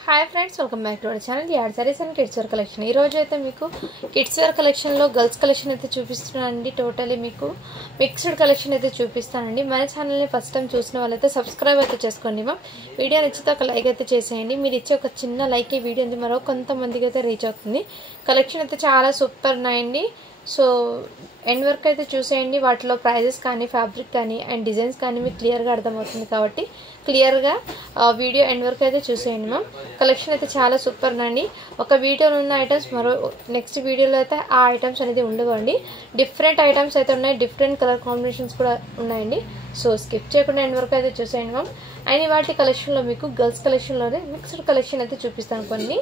Hi friends welcome back to our channel यार sarees and kids wear collection ఈ రోజు అయితే మీకు కిడ్స్ వేర్ కలెక్షన్ లో గర్ల్స్ కలెక్షన్ అయితే చూపిస్తున్నానండి టోటల్లీ మీకు మిక్స్డ్ కలెక్షన్ అయితే చూపిస్తానండి మన ఛానల్ ని ఫస్ట్ టైం చూసిన వాళ్ళైతే సబ్స్క్రైబ్ అయితే చేసుకోండి మా వీడియో నచ్చితే ఒక లైక్ అయితే చేసేయండి మీరు ఇచ్చే ఒక చిన్న లైక్ ఈ వీడియోని మరో కొంతమందికి అయితే రీచ్ అవుతుంది కలెక్షన్ అయితే చాలా సూపర్ ఉన్నాయండి సో ఎండ్ వర్క్ అయితే చూసేయండి వాటిలో ప్రైజెస్ కానీ ఫ్యాబ్రిక్ కానీ అండ్ డిజైన్స్ కానీ మీకు క్లియర్ గా అర్థమవుతుంది కాబట్టి క్లియర్ గా వీడియో ఎండ్ వర్క్ అయితే చూసేయండి మ్యామ్ కలెక్షన్ అయితే చాలా సూపర్ నండి ఒక వీడియోలో ఉన్న ఐటమ్స్ మరో నెక్స్ట్ వీడియోలో అయితే ఆ ఐటమ్స్ అనేది ఉండవండి డిఫరెంట్ ఐటమ్స్ అయితే ఉన్నాయి డిఫరెంట్ కలర్ కాంబినేషన్స్ కూడా ఉన్నాయండి సో స్కిప్ చేయకుండా ఎండ్ వర్క్ అయితే చూసేయండి మ్యామ్ అండ్ వాటి కలెక్షన్లో మీకు గర్ల్స్ కలెక్షన్లోనే మిక్స్డ్ కలెక్షన్ అయితే చూపిస్తాను కొన్ని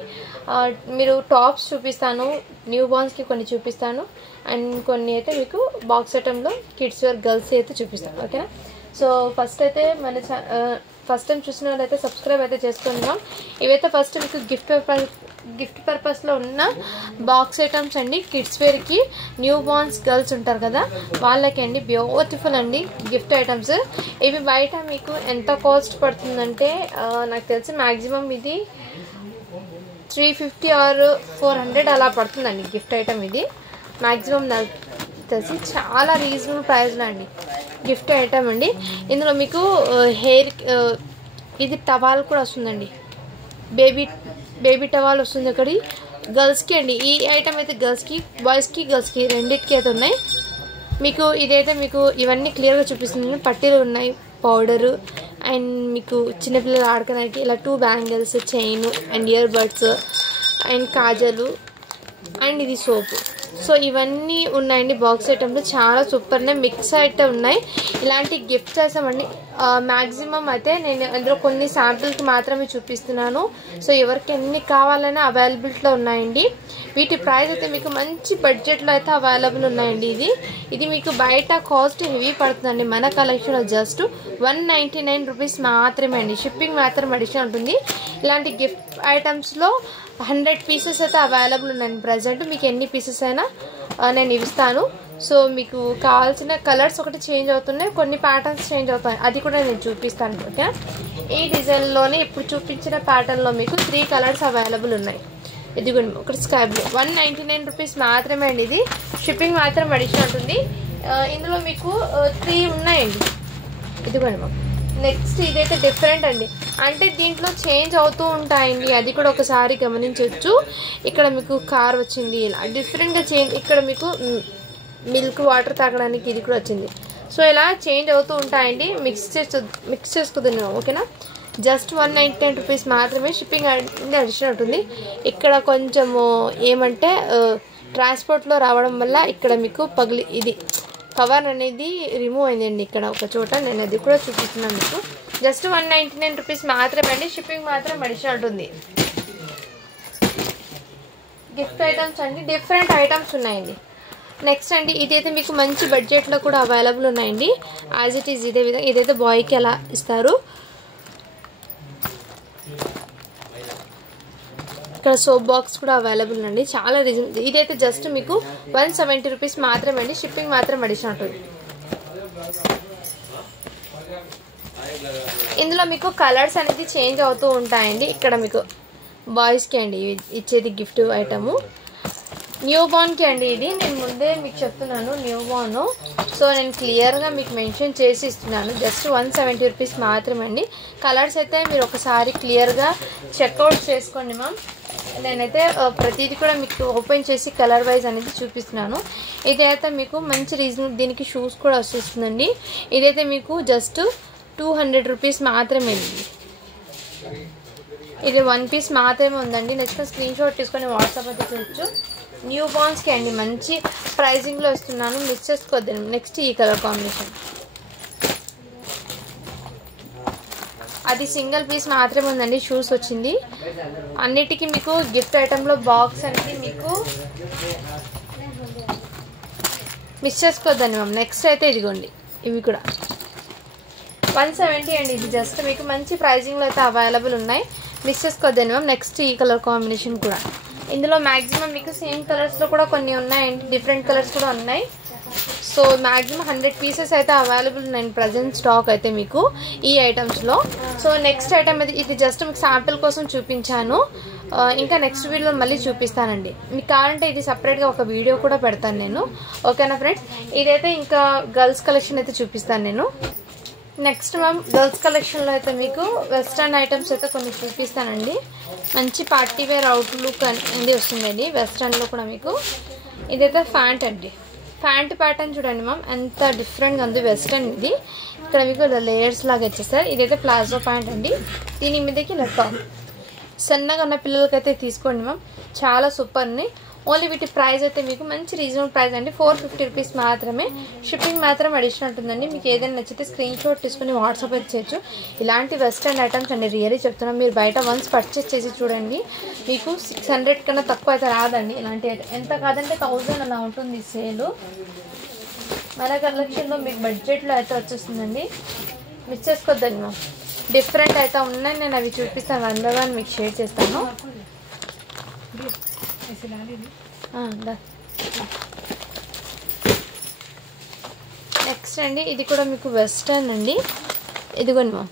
మీరు టాప్స్ చూపిస్తాను న్యూ బార్న్స్కి కొన్ని చూపిస్తాను అండ్ కొన్ని అయితే మీకు బాక్స్ ఐటంలో కిడ్స్ వేర్ గర్ల్స్ అయితే చూపిస్తాను ఓకేనా సో ఫస్ట్ అయితే మన ఫస్ట్ టైం చూసిన వాళ్ళైతే సబ్స్క్రైబ్ అయితే చేసుకుందాం ఇవైతే ఫస్ట్ మీకు గిఫ్ట్ పర్పస్లో ఉన్న బాక్స్ ఐటమ్స్ అండి కిడ్స్ వేర్కి న్యూ బార్న్స్ గర్ల్స్ ఉంటారు కదా వాళ్ళకి అండి బ్యూటిఫుల్ అండి గిఫ్ట్ ఐటమ్స్ ఇవి బయట మీకు ఎంత కాస్ట్ పడుతుందంటే నాకు తెలిసి మ్యాక్సిమం ఇది 350 ఆర్ 400 అలా పడుతుందండి గిఫ్ట్ ఐటమ్ ఇది మ్యాక్సిమం నాకు తెలిసి చాలా రీజనబుల్ ప్రైస్లో అండి గిఫ్ట్ ఐటమ్ అండి ఇందులో మీకు హెయిర్ ఇది టవాల్ కూడా వస్తుందండి బేబీ టవాల్ వస్తుంది ఒకటి గర్ల్స్కి అండి ఈ ఐటమ్ అయితే గర్ల్స్కి బాయ్స్కి రెండింటికి అయితే ఉన్నాయి మీకు ఇదైతే మీకు ఇవన్నీ క్లియర్గా చూపిస్తుంది పట్టీలు ఉన్నాయి పౌడరు అండ్ మీకు చిన్నపిల్లలు ఆడుకోవడానికి ఇలా 2 bangles chain and ear buds and కాజలు అండ్ ఇది సోపు సో ఇవన్నీ ఉన్నాయండి బాక్స్ ఐటమ్లో చాలా సూపర్నే మిక్స్ అయితే ఉన్నాయి ఇలాంటి గిఫ్ట్ చేసామండి మ్యాక్సిమం అయితే నేను అందులో కొన్ని శాంపిల్కి మాత్రమే చూపిస్తున్నాను సో ఎవరికి ఎన్ని కావాలన్నా అవైలబిలిటీలో ఉన్నాయండి వీటి ప్రైస్ అయితే మీకు మంచి బడ్జెట్లో అయితే అవైలబుల్ ఉన్నాయండి ఇది మీకు బయట కాస్ట్ హెవీ పడుతుందండి మన కలెక్షన్లో జస్ట్ 199 రూపీస్ మాత్రమే అండి షిప్పింగ్ మాత్రం అడిషనల్ ఉంటుంది ఇలాంటి గిఫ్ట్ ఐటమ్స్లో 100 పీసెస్ అయితే అవైలబుల్ ఉన్నాయండి ప్రజెంట్ మీకు ఎన్ని పీసెస్ అయినా నేను ఇస్తాను సో మీకు కావాల్సిన కలర్స్ ఒకటి చేంజ్ అవుతున్నాయి కొన్ని ప్యాటర్న్స్ చేంజ్ అవుతాయి అది కూడా నేను చూపిస్తాను ఓకే ఈ డిజైన్లోనే ఇప్పుడు చూపించిన ప్యాటర్న్లో మీకు 3 కలర్స్ అవైలబుల్ ఉన్నాయి ఇదిగోండి ఒకటి స్కై బ్లూ 199 రూపీస్ మాత్రమే అండి ఇది షిప్పింగ్ మాత్రం అడిషనల్ ఉంటుంది ఇందులో మీకు 3 ఉన్నాయండి ఇదిగోండి మాకు నెక్స్ట్ ఇదైతే డిఫరెంట్ అండి అంటే దీంట్లో చేంజ్ అవుతూ ఉంటాయండి అది కూడా ఒకసారి గమనించవచ్చు ఇక్కడ మీకు కార్ వచ్చింది ఇలా డిఫరెంట్గా చేంజ్ ఇక్కడ మీకు మిల్క్ వాటర్ తాగడానికి ఇది కూడా వచ్చింది సో ఇలా చేంజ్ అవుతూ ఉంటాయండి మిక్స్ చేసుకుందాం ఓకేనా జస్ట్ 199 రూపీస్ మాత్రమే షిప్పింగ్ అడిషనల్ ఉంటుంది ఇక్కడ కొంచెము ఏమంటే ట్రాన్స్పోర్ట్లో రావడం వల్ల ఇక్కడ మీకు ఇది కవర్ అనేది రిమూవ్ అయిందండి ఇక్కడ ఒక చోట నేను అది కూడా చూపిస్తున్నాను మీకు జస్ట్ 199 రూపీస్ మాత్రమే అండి షిప్పింగ్ మాత్రం అడిషనల్ ఉంటుంది గిఫ్ట్ ఐటమ్స్ అండి డిఫరెంట్ ఐటమ్స్ ఉన్నాయండి నెక్స్ట్ అండి ఇదైతే మీకు మంచి బడ్జెట్లో కూడా అవైలబుల్ ఉన్నాయండి యాజ్ ఇట్ ఈజ్ ఇదే విధంగా ఇదైతే బాయ్కి అలా ఇస్తారు ఇక్కడ సోప్ బాక్స్ కూడా అవైలబుల్ అండి చాలా రీజనబుల్ ఇదైతే జస్ట్ మీకు 170 రూపీస్ మాత్రమే అండి షిప్పింగ్ మాత్రం అడిషనల్ ఉంటుంది ఇందులో మీకు కలర్స్ అనేది చేంజ్ అవుతూ ఉంటాయండి ఇక్కడ మీకు బాయ్స్కి అండి ఇచ్చేది గిఫ్ట్ ఐటము న్యూ బార్న్కి అండి ఇది నేను ముందే మీకు చెప్తున్నాను న్యూ బార్న్ సో నేను క్లియర్గా మీకు మెన్షన్ చేసి ఇస్తున్నాను జస్ట్ 170 రూపీస్ మాత్రమే అండి కలర్స్ అయితే మీరు ఒకసారి క్లియర్గా చెక్అవుట్ చేసుకోండి మ్యామ్ నేనైతే ప్రతిదీ కూడా మీకు ఓపెన్ చేసి కలర్ వైజ్ అనేది చూపిస్తున్నాను ఇదైతే మీకు మంచి రీజన్ దీనికి షూస్ కూడా వస్తుందండి ఇదైతే మీకు జస్ట్ 200 రూపీస్ మాత్రమే ఇది 1 పీస్ మాత్రమే ఉందండి నెక్స్ట్ స్క్రీన్ షాట్ తీసుకొని వాట్సాప్ అయితే చూడొచ్చు న్యూ బార్న్స్కి అండి మంచి ప్రైజింగ్లో ఇస్తున్నాను మిస్ చేసుకోవద్దు నెక్స్ట్ ఈ కలర్ కాంబినేషన్ అది సింగిల్ పీస్ మాత్రమే ఉందండి షూస్ వచ్చింది అన్నిటికీ మీకు గిఫ్ట్ ఐటెంలో బాక్స్ అనేది మీకు మిస్ చేసుకోవద్దండి మ్యామ్ నెక్స్ట్ అయితే ఇదిగోండి ఇవి కూడా 170 అండి ఇది జస్ట్ మీకు మంచి ప్రైజింగ్లో అయితే అవైలబుల్ ఉన్నాయి మిస్ చేసుకోవద్దండి మ్యామ్ నెక్స్ట్ ఈ కలర్ కాంబినేషన్ కూడా ఇందులో మ్యాక్సిమం మీకు సేమ్ కలర్స్లో కూడా కొన్ని ఉన్నాయండి డిఫరెంట్ కలర్స్ కూడా ఉన్నాయి సో మ్యాక్సిమం 100 పీసెస్ అయితే అవైలబుల్ నేను ప్రజెంట్ స్టాక్ అయితే మీకు ఈ ఐటమ్స్లో. సో నెక్స్ట్ ఐటమ్ ఇది జస్ట్ మీకు శాంపిల్ కోసం చూపించాను. ఇంకా నెక్స్ట్ వీడియోలో మళ్ళీ చూపిస్తానండి. మీకు కావాలంటే ఇది సపరేట్గా ఒక వీడియో కూడా పెడతాను నేను. ఓకేనా ఫ్రెండ్స్, ఇదైతే ఇంకా గర్ల్స్ కలెక్షన్ అయితే చూపిస్తాను నేను. నెక్స్ట్ మ్యామ్ గర్ల్స్ కలెక్షన్లో అయితే మీకు వెస్ట్రన్ ఐటమ్స్ అయితే కొన్ని చూపిస్తానండి. మంచి పార్టీ వేర్ అవుట్లుక్ అనేది వస్తుందండి వెస్ట్రన్లో కూడా మీకు. ఇదైతే ఫ్యాంట్ అండి, ఫ్యాంట్ ప్యాటర్న్ చూడండి మ్యామ్ ఎంత డిఫరెంట్గా ఉంది వెస్ట్రన్. ఇది ఇక్కడ మీకు లేయర్స్ లాగా వచ్చేస్తారు. ఇదైతే ప్లాజో ప్యాంట్ అండి. దీని మీదకి ఇలా టాప్ సన్నగా ఉన్న పిల్లలకైతే తీసుకోండి మ్యామ్, చాలా సూపర్ని. ఓన్లీ వీటి ప్రైస్ అయితే మీకు మంచి రీజనబుల్ ప్రైస్ అండి, 450 రూపీస్ మాత్రమే. షిప్పింగ్ మాత్రం అడిషనల్ ఉంటుందండి. మీకు ఏదైనా నచ్చితే స్క్రీన్ షాట్ తీసుకుని వాట్సాప్ అయితే చేయొచ్చు. ఇలాంటి వెస్ట్రన్ ఐటమ్స్ అండి రియల్లీ చెప్తున్నాం, మీరు బయట వన్స్ పర్చేస్ చేసి చూడండి, మీకు 600 కన్నా తక్కువ అయితే రాదండి. ఇలాంటి ఎంత కాదంటే 1000 అలా ఉంటుంది సేలు. మన కలెక్షన్లో మీకు బడ్జెట్లో అయితే వచ్చేస్తుందండి, మిస్ చేసుకోవద్దండి మ్యామ్. డిఫరెంట్ అయితే ఉన్నాయి, నేను అవి చూపిస్తాను, 1 by 1 మీకు షేర్ చేస్తాను. నెక్స్ట్ అండి ఇది కూడా మీకు వెస్టర్న్ అండి. ఇదిగోండి మ్యామ్,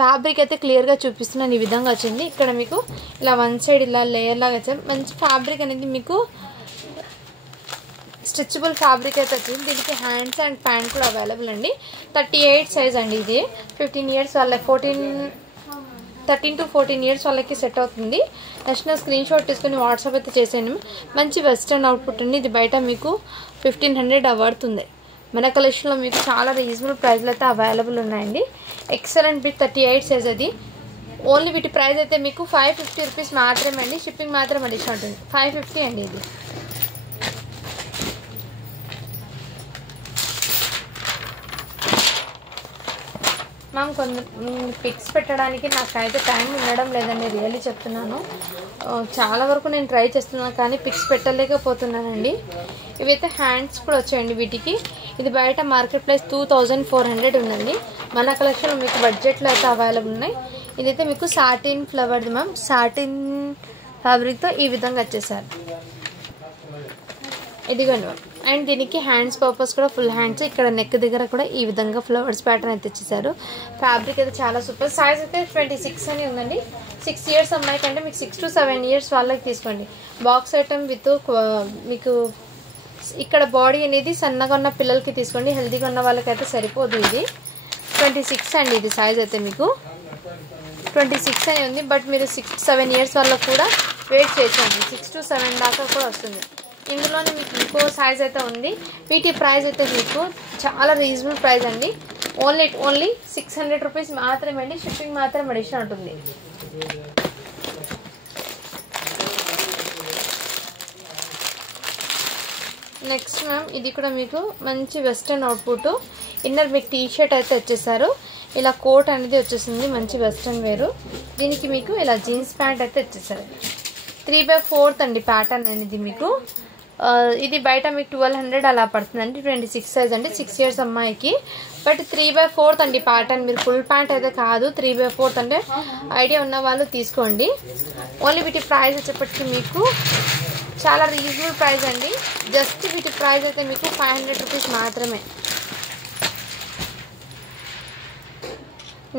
ఫ్యాబ్రిక్ అయితే క్లియర్గా చూపిస్తున్నాను. ఈ విధంగా వచ్చింది. ఇక్కడ మీకు ఇలా వన్ సైడ్ ఇలా లేయర్ లాగా వచ్చాయి. మంచి ఫ్యాబ్రిక్ అనేది మీకు స్ట్రెచబుల్ ఫ్యాబ్రిక్ అయితే వచ్చింది. దీనికి హ్యాండ్స్ అండ్ ప్యాంట్ కూడా అవైలబుల్ అండి. 38 సైజ్ అండి. ఇది 15 ఇయర్స్ వాళ్ళ 13 to 14 ఇయర్స్ వాళ్ళకి సెట్ అవుతుంది. నెక్స్ట్ స్క్రీన్ షాట్ తీసుకుని వాట్సాప్ అయితే చేసాను. మంచి వెస్ట్రన్ అవుట్పుట్ అండి. ఇది బయట మీకు 1500 పడుతుంది. మన కలెక్షన్లో మీకు చాలా రీజనబుల్ ప్రైస్లో అయితే అవైలబుల్ ఉన్నాయండి. ఎక్సలెంట్ బిట్ 38 సైజ్ అది. ఓన్లీ వీటి ప్రైస్ అయితే మీకు 550 రూపీస్ మాత్రమే అండి. షిప్పింగ్ మాత్రం అడిషనల్ ఉంటుంది. 550 అండి ఇది. మ్యామ్ కొన్ని పిక్స్ పెట్టడానికి నాకైతే టైం ఉండడం లేదండి, రియల్లీ చెప్తున్నాను. చాలా వరకు నేను ట్రై చేస్తున్నాను కానీ పిక్స్ పెట్టలేకపోతున్నానండి. ఇవైతే హ్యాండ్స్ కూడా వచ్చాయండి వీటికి. ఇది బయట మార్కెట్ ప్రైస్ 2400 ఉందండి. మన కలెక్షన్లో మీకు బడ్జెట్లో అయితే అవైలబుల్ ఉన్నాయి. ఇదైతే మీకు సాటిన్ ఫ్లవర్ది మ్యామ్, సాటిన్ ఫ్యాబ్రిక్తో ఈ విధంగా వచ్చేసారు. ఇదిగోండి మ్యామ్. అండ్ దీనికి హ్యాండ్స్ పర్పస్ కూడా ఫుల్ హ్యాండ్స్, ఇక్కడ నెక్ దగ్గర కూడా ఈ విధంగా ఫ్లవర్స్ ప్యాటర్న్ అయితే ఇచ్చేసారు. ఫ్యాబ్రిక్ అయితే చాలా సూపర్. సైజ్ అయితే 26 అని ఉందండి. 6 ఇయర్స్ అమ్మాయి కంటే మీకు 6 to 7 ఇయర్స్ వాళ్ళకి తీసుకోండి. బాక్స్ ఐటమ్ విత్ మీకు ఇక్కడ బాడీ అనేది సన్నగా ఉన్న పిల్లలకి తీసుకోండి, హెల్తీగా ఉన్న వాళ్ళకైతే సరిపోదు. ఇది 26 అండి. ఇది సైజ్ అయితే మీకు 26 అని ఉంది. బట్ మీరు 6 to 7 ఇయర్స్ వాళ్ళకి కూడా వెయిట్ చేయొచ్చండి. 6 to 7 దాకా కూడా వస్తుంది. ఇందులోనే మీకు ఇంకో సైజ్ అయితే ఉంది. వీటి ప్రైస్ అయితే మీకు చాలా రీజనబుల్ ప్రైస్ అండి. ఓన్లీ 600 రూపీస్ మాత్రమే అండి. షిప్పింగ్ మాత్రం అడిషనల్ ఉంటుంది. నెక్స్ట్ మ్యామ్ ఇది కూడా మీకు మంచి వెస్ట్రన్ అవుట్పుట్. ఇన్నర్ మీకు టీ షర్ట్ అయితే వచ్చేసారు. ఇలా కోట్ అనేది వచ్చేసింది, మంచి వెస్ట్రన్ వేరు. దీనికి మీకు ఇలా జీన్స్ ప్యాంట్ అయితే వచ్చేసారు. 3/4 అండి ప్యాటర్న్ అనేది మీకు. ఇది బయట మీకు 1200 అలా పడుతుందండి. 26 సైజ్ అండి, 6 ఇయర్స్ అమ్మాయికి. బట్ 3/4 అండి ప్యాటర్న్. మీరు ఫుల్ ప్యాంట్ అయితే కాదు, 3/4 అంటే ఐడియా ఉన్న వాళ్ళు తీసుకోండి. ఓన్లీ వీటి ప్రైస్ వచ్చేప్పటికి మీకు చాలా రీజనబుల్ ప్రైస్ అండి. జస్ట్ వీటి ప్రైస్ అయితే మీకు 500 రూపీస్ మాత్రమే.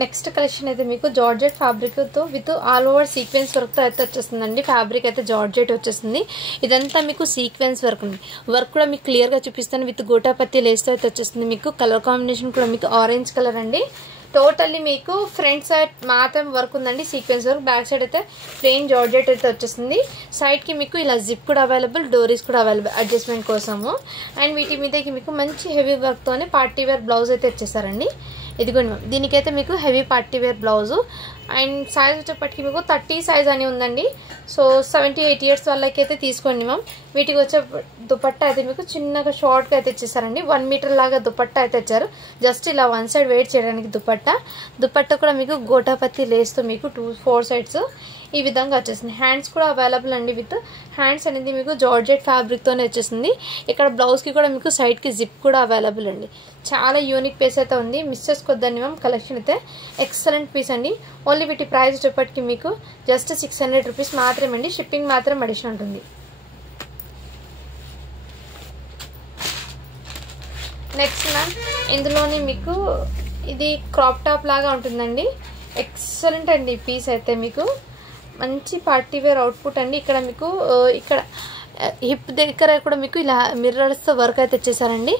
నెక్స్ట్ కలెక్షన్ అయితే మీకు జార్జెట్ ఫ్యాబ్రిక్తో విత్ ఆల్ ఓవర్ సీక్వెన్స్ వర్క్తో అయితే వచ్చేస్తుందండి. ఫ్యాబ్రిక్ అయితే జార్జెట్ వచ్చేస్తుంది. ఇదంతా మీకు సీక్వెన్స్ వర్క్ ఉంది. వర్క్ కూడా మీకు క్లియర్గా చూపిస్తాను. విత్ గోటాపత్తి లేస్తో అయితే వచ్చేస్తుంది. మీకు కలర్ కాంబినేషన్ కూడా మీకు ఆరెంజ్ కలర్ అండి. టోటల్లీ మీకు ఫ్రంట్ సైడ్ మాత్రం వర్క్ ఉందండి, సీక్వెన్స్ వర్క్. బ్యాక్ సైడ్ అయితే ప్లెయిన్ జార్జెట్ అయితే వచ్చేస్తుంది. సైడ్కి మీకు ఇలా జిప్ కూడా అవైలబుల్, డోరీస్ కూడా అవైలబుల్ అడ్జస్ట్మెంట్ కోసము. అండ్ వీటి మీదకి మీకు మంచి హెవీ వర్క్తోనే పార్టీ వేర్ బ్లౌజ్ అయితే వచ్చేసారండి. ఇదిగోండి మ్యామ్, దీనికైతే మీకు heavy party wear blouse. And size వచ్చేప్పటికి మీకు 30 సైజ్ అని ఉందండి. సో 78 ఇయర్స్ వాళ్ళకి అయితే తీసుకోండి మ్యామ్. వీటికి వచ్చే దుపట్టా అయితే మీకు చిన్నగా షార్ట్గా అయితే ఇచ్చేసారండి. 1 మీటర్ లాగా దుపట్టా అయితే ఇచ్చారు. జస్ట్ ఇలా వన్ సైడ్ వెయిట్ చేయడానికి దుపట్టా కూడా మీకు గోటాపత్తి లేస్తో మీకు 4 సైడ్స్ ఈ విధంగా వచ్చేసింది. హ్యాండ్స్ కూడా అవైలబుల్ అండి. విత్ హ్యాండ్స్ అనేది మీకు జార్జెట్ ఫ్యాబ్రిక్తోనే వచ్చేసింది. ఇక్కడ బ్లౌజ్కి కూడా మీకు సైడ్కి జిప్ కూడా అవైలబుల్ అండి. చాలా యూనిక్ పీస్ అయితే ఉంది, మిస్ చేసుకోవద్దండి మ్యామ్. కలెక్షన్ అయితే ఎక్సలెంట్ పీస్ అండి. ఓన్లీ వీటి ప్రైస్ వచ్చేప్పటికి మీకు జస్ట్ 600 రూపీస్ మాత్రమే అండి. షిప్పింగ్ మాత్రం అడిషనల్ ఉంటుంది. నెక్స్ట్ మ్యామ్ ఇందులోని మీకు ఇది క్రాప్ టాప్ లాగా ఉంటుందండి. ఎక్సలెంట్ అండి పీస్ అయితే మీకు మంచి పార్టీ వేర్ అవుట్పుట్ అండి. ఇక్కడ మీకు ఇక్కడ హిప్ దగ్గర కూడా మీకు ఇలా మిర్రర్స్తో వర్క్ అయితే వచ్చేసారండి.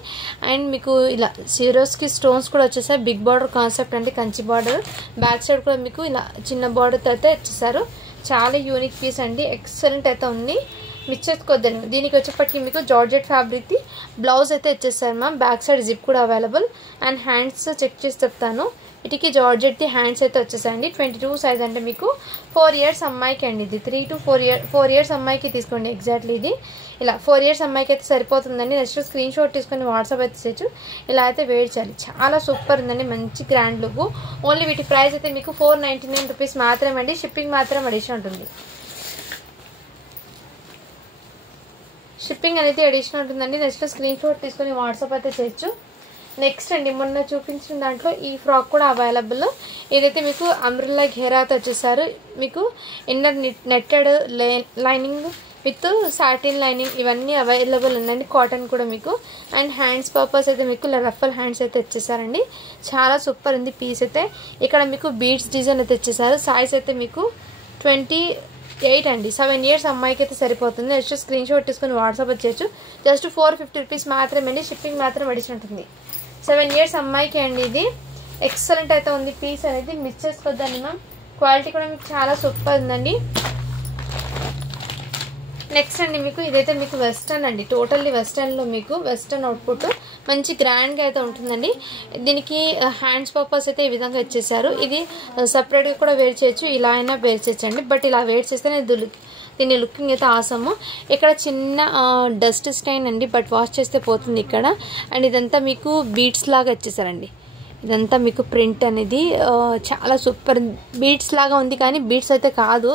అండ్ మీకు ఇలా జీరోస్కి స్టోన్స్ కూడా వచ్చేసాయి. బిగ్ బార్డర్ కాన్సెప్ట్ అండి, కంచి బార్డర్. బ్యాక్ సైడ్ కూడా మీకు ఇలా చిన్న బార్డర్తో అయితే వచ్చేసారు. చాలా యూనిక్ పీస్ అండి, ఎక్సలెంట్ అయితే ఉంది. మిస్ చేసుకోవద్దండి. దీనికి వచ్చేప్పటికి మీకు జార్జెట్ ఫ్యాబ్రిక్ బ్లౌజ్ అయితే వచ్చేసారు మ్యామ్. బ్యాక్ సైడ్ జిప్ కూడా అవైలబుల్. అండ్ హ్యాండ్స్ చెక్ చేసి చెప్తాను. వీటికి జార్జెట్ది హ్యాండ్స్ అయితే వచ్చేసాయండి. 22 సైజ్ అంటే మీకు 4 ఇయర్స్ అమ్మాయికి అండి. ఇది 3 to 4 ఇయర్స్ అమ్మాయికి తీసుకోండి ఎగ్జాక్ట్లీ. ఇది ఇలా 4 ఇయర్స్ అమ్మాయికి అయితే సరిపోతుందండి. నెక్స్ట్ స్క్రీన్ షాట్ తీసుకొని వాట్సాప్ అయితే చేయొచ్చు. ఇలా అయితే వేడి చేయాలి. చాలా సూపర్ ఉందండి, మంచి గ్రాండ్ లుక్. ఓన్లీ వీటి ప్రైస్ అయితే మీకు 499 రూపీస్ మాత్రమే అండి. షిప్పింగ్ మాత్రం అడిషన్ ఉంటుంది. షిప్పింగ్ అనేది అడిషనల్ ఉంటుందండి. నెక్స్ట్ స్క్రీన్ షాట్ తీసుకొని వాట్సాప్ అయితే చేయొచ్చు. నెక్స్ట్ అండి మొన్న చూపించిన దాంట్లో ఈ ఫ్రాక్ కూడా అవైలబుల్. ఏదైతే మీకు అంబ్రెల్లా ఘేరాతో వచ్చేసారు. మీకు inner netted lining with satin lining ఇవన్నీ అవైలబుల్ ఉందండి. కాటన్ కూడా మీకు. అండ్ హ్యాండ్స్ పర్పస్ అయితే మీకు ఇలా రఫల్ హ్యాండ్స్ అయితే వచ్చేసారండి. చాలా సూపర్ ఉంది పీస్ అయితే. ఇక్కడ మీకు బీడ్స్ డిజైన్ అయితే వచ్చేసారు. సైజ్ అయితే మీకు 28 అండి. 7 ఇయర్స్ అమ్మాయికి అయితే సరిపోతుంది. నెక్స్ట్ స్క్రీన్ షాట్ తీసుకొని వాట్సాప్ వచ్చేయచ్చు. జస్ట్ 450 రూపీస్ మాత్రమే అండి. షిప్పింగ్ మాత్రం అడిషన్ ఉంటుంది. 7 ఇయర్స్ అమ్మాయికి అండి. ఇది ఎక్సలెంట్ అయితే ఉంది పీస్ అనేది, మిస్ చేసుకోవద్దండి మ్యామ్. క్వాలిటీ కూడా మీకు చాలా సూపర్ ఉందండి. నెక్స్ట్ అండి మీకు ఇదైతే మీకు వెస్టర్న్ అండి. టోటల్లీ వెస్టర్న్లో మీకు వెస్టర్న్ అవుట్పుట్ మంచి గ్రాండ్గా అయితే ఉంటుందండి. దీనికి హ్యాండ్స్ పర్పస్ అయితే ఈ విధంగా ఇచ్చేసారు. ఇది సపరేట్గా కూడా వేర్ చేయొచ్చు, ఇలా అయినా వేర్ చేయొచ్చు అండి. బట్ ఇలా వేర్ చేస్తేనే దీని లుకింగ్ అయితే ఆసము. ఇక్కడ చిన్న డస్ట్ స్టైన్ అండి, బట్ వాష్ చేస్తే పోతుంది ఇక్కడ. అండ్ ఇదంతా మీకు బీడ్స్ లాగా వచ్చేసారండి. ఇదంతా మీకు ప్రింట్ అనేది చాలా సూపర్ బీడ్స్ లాగా ఉంది, కానీ బీడ్స్ అయితే కాదు.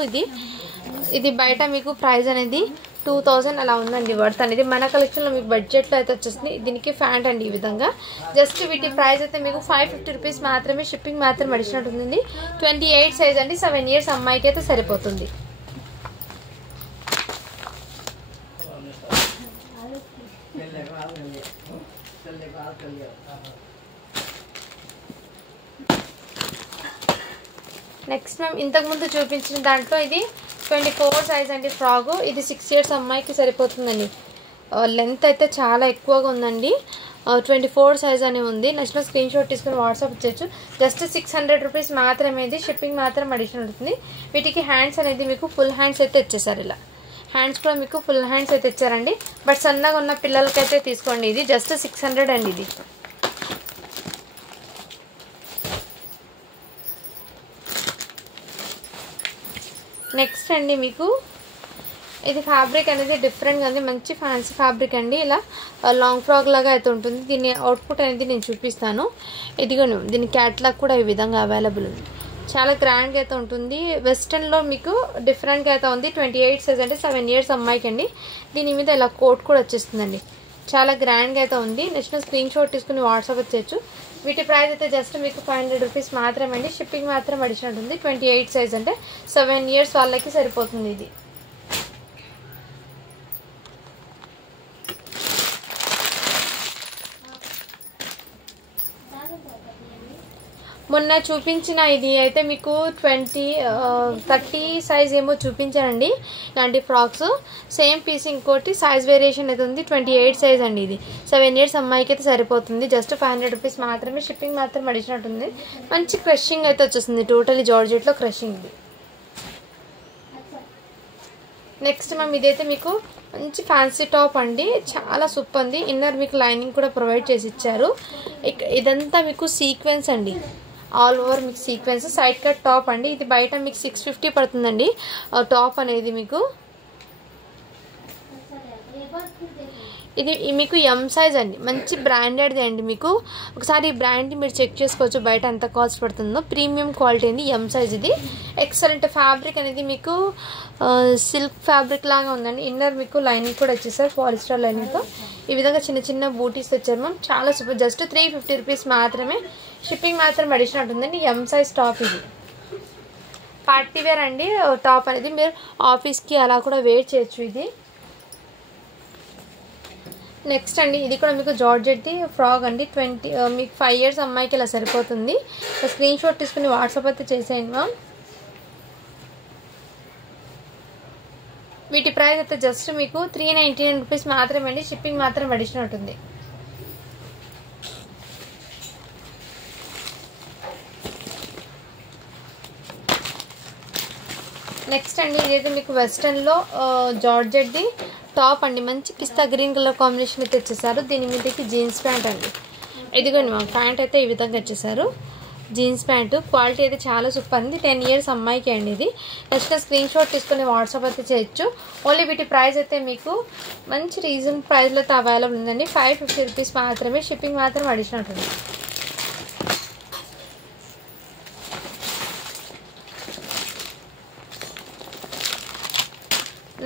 ఇది బయట మీకు ప్రైస్ అనేది 2000 అలా ఉందండి వర్త్ అనేది. మన కలెక్షన్లో మీకు బడ్జెట్లో అయితే వచ్చేస్తుంది. దీనికి ఫ్యాంట్ అండి ఈ విధంగా. జస్ట్ వీటి ప్రైస్ అయితే మీకు 550 రూపీస్ మాత్రమే. షిప్పింగ్ మాత్రం అడిషనల్ ఉంటుంది. 28 సైజ్ అండి. 7 ఇయర్స్ అమ్మాయికి అయితే సరిపోతుంది. నెక్స్ట్ మ్యామ్ ఇంతకుముందు చూపించిన దాంట్లో ఇది 24 సైజ్ అండి ఫ్రాగు. ఇది 6 ఇయర్స్ అమ్మాయికి సరిపోతుందండి. లెంత్ అయితే చాలా ఎక్కువగా ఉందండి. 24 సైజ్ అని ఉంది. నెక్స్ట్ స్క్రీన్ షాట్ తీసుకుని వాట్సాప్ ఇచ్చచ్చు. జస్ట్ 600 రూపీస్ మాత్రమే. ఇది షిప్పింగ్ మాత్రం అడిషనల్ ఉంటుంది. వీటికి హ్యాండ్స్ అనేది మీకు ఫుల్ హ్యాండ్స్ అయితే ఇచ్చేసారు. ఇలా హ్యాండ్స్ కూడా మీకు ఫుల్ హ్యాండ్స్ అయితే ఇచ్చారండి. బట్ సన్నగా ఉన్న పిల్లలకైతే తీసుకోండి. ఇది జస్ట్ 600 అండి. ఇది నెక్స్ట్ అండి మీకు ఇది ఫ్యాబ్రిక్ అనేది డిఫరెంట్గా ఉంది. మంచి ఫ్యాన్సీ ఫ్యాబ్రిక్ అండి. ఇలా లాంగ్ ఫ్రాక్ లాగా అయితే ఉంటుంది. దీని అవుట్పుట్ అనేది నేను చూపిస్తాను. ఇదిగోను దీని క్యాట్లాగ్ కూడా ఈ విధంగా అవైలబుల్ ఉంది. చాలా గ్రాండ్గా అయితే ఉంటుంది. వెస్టర్న్లో మీకు డిఫరెంట్గా అయితే ఉంది. 28 సైజ్ అంటే 7 ఇయర్స్ అమ్మాయికి అండి. దీని మీద ఇలా కోట్ కూడా వచ్చేస్తుందండి. చాలా గ్రాండ్గా అయితే ఉంది. నెక్స్ట్ స్క్రీన్ షాట్ తీసుకుని వాట్సాప్ వచ్చేయచ్చు. వీటి ప్రైస్ అయితే జస్ట్ మీకు 500 రూపీస్ మాత్రమే అండి. షిప్పింగ్ మాత్రం అడిషనల్ ఉంటుంది. 28 సైజ్ అంటే 7 ఇయర్స్ వాళ్ళకి సరిపోతుంది. ఇది మొన్న చూపించిన ఇది అయితే మీకు 30 సైజ్ ఏమో చూపించానండి. ఇలాంటి ఫ్రాక్స్ సేమ్ పీస్ ఇంకోటి సైజ్ వేరియేషన్ అయితే ఉంది. 28 సైజ్ అండి. ఇది 7 ఇయర్స్ అమ్మాయికి అయితే సరిపోతుంది. జస్ట్ 500 రూపీస్ మాత్రమే. షిప్పింగ్ మాత్రం అడిషనల్ ఉంది. మంచి క్రషింగ్ అయితే వచ్చేస్తుంది. టోటలీ జార్జెట్లో క్రషింగ్ ఇది. నెక్స్ట్ మ్యామ్ ఇదైతే మీకు మంచి ఫ్యాన్సీ టాప్ అండి. చాలా సూపర్ ఉంది. ఇన్నర్ మీకు లైనింగ్ కూడా ప్రొవైడ్ చేసి ఇచ్చారు. ఇదంతా మీకు సీక్వెన్స్ అండి. ఆల్ ఓవర్ మీకు సీక్వెన్స్. సైడ్ కట్ టాప్ అండి. ఇది బయట మీకు 650 పడుతుందండి టాప్ అనేది మీకు. ఇది మీకు ఎం సైజ్ అండి. మంచి బ్రాండెడ్ది అండి. మీకు ఒకసారి ఈ బ్రాండ్ని మీరు చెక్ చేసుకోవచ్చు బయట ఎంత కాస్ట్ పడుతుందో. ప్రీమియం క్వాలిటీ అండి. ఎం సైజ్ ఇది. ఎక్సలెంట్ ఫ్యాబ్రిక్ అనేది మీకు సిల్క్ ఫ్యాబ్రిక్ లాగా ఉందండి. ఇన్నర్ మీకు లైనింగ్ కూడా వచ్చేసారు పాలిస్టర్ లైనింగ్తో. ఈ విధంగా చిన్న చిన్న బూటీస్ వచ్చారు మ్యామ్. చాలా సూపర్. జస్ట్ 350 రూపీస్ మాత్రమే. షిప్పింగ్ మాత్రం అడిషనల్ ఉంటుందండి. ఎం సైజ్ టాప్ ఇది. పార్టీ వేర్ అండి టాప్ అనేది. మీరు ఆఫీస్కి అలా కూడా వేర్ చేయొచ్చు. ఇది నెక్స్ట్ అండి ఇది కూడా మీకు జార్జెట్ది ఫ్రాక్ అండి. మీకు 5 years అమ్మాయికి ఇలా సరిపోతుంది. స్క్రీన్ షాట్ తీసుకుని వాట్సాప్ అయితే చేసేయండి మ్యామ్. వీటి ప్రైస్ అయితే జస్ట్ మీకు 399 రూపీస్ మాత్రమే అండి. షిప్పింగ్ మాత్రం అడిషనల్ ఉంటుంది. నెక్స్ట్ అండి ఇదైతే మీకు వెస్టర్న్లో జార్జెట్ది టాప్ అండి. మంచి పిస్తా గ్రీన్ కలర్ కాంబినేషన్ అయితే వచ్చేసారు. దీని మీదకి జీన్స్ ప్యాంట్ అండి. ఇదిగోండి మ్యామ్ ప్యాంట్ అయితే ఈ విధంగా వచ్చేసారు. జీన్స్ ప్యాంటు క్వాలిటీ అయితే చాలా సూపర్ ఉంది. 10 years అమ్మాయికి అండి ఇది. నెక్స్ట్ స్క్రీన్ షాట్ తీసుకుని వాట్సాప్ అయితే చేయొచ్చు. ఓన్లీ వీటి ప్రైస్ అయితే మీకు మంచి రీజనబుల్ ప్రైస్లో అయితే అవైలబుల్ ఉందండి. 550 రూపీస్ మాత్రమే. షిప్పింగ్ మాత్రం అడిషనల్ ఉంటుంది.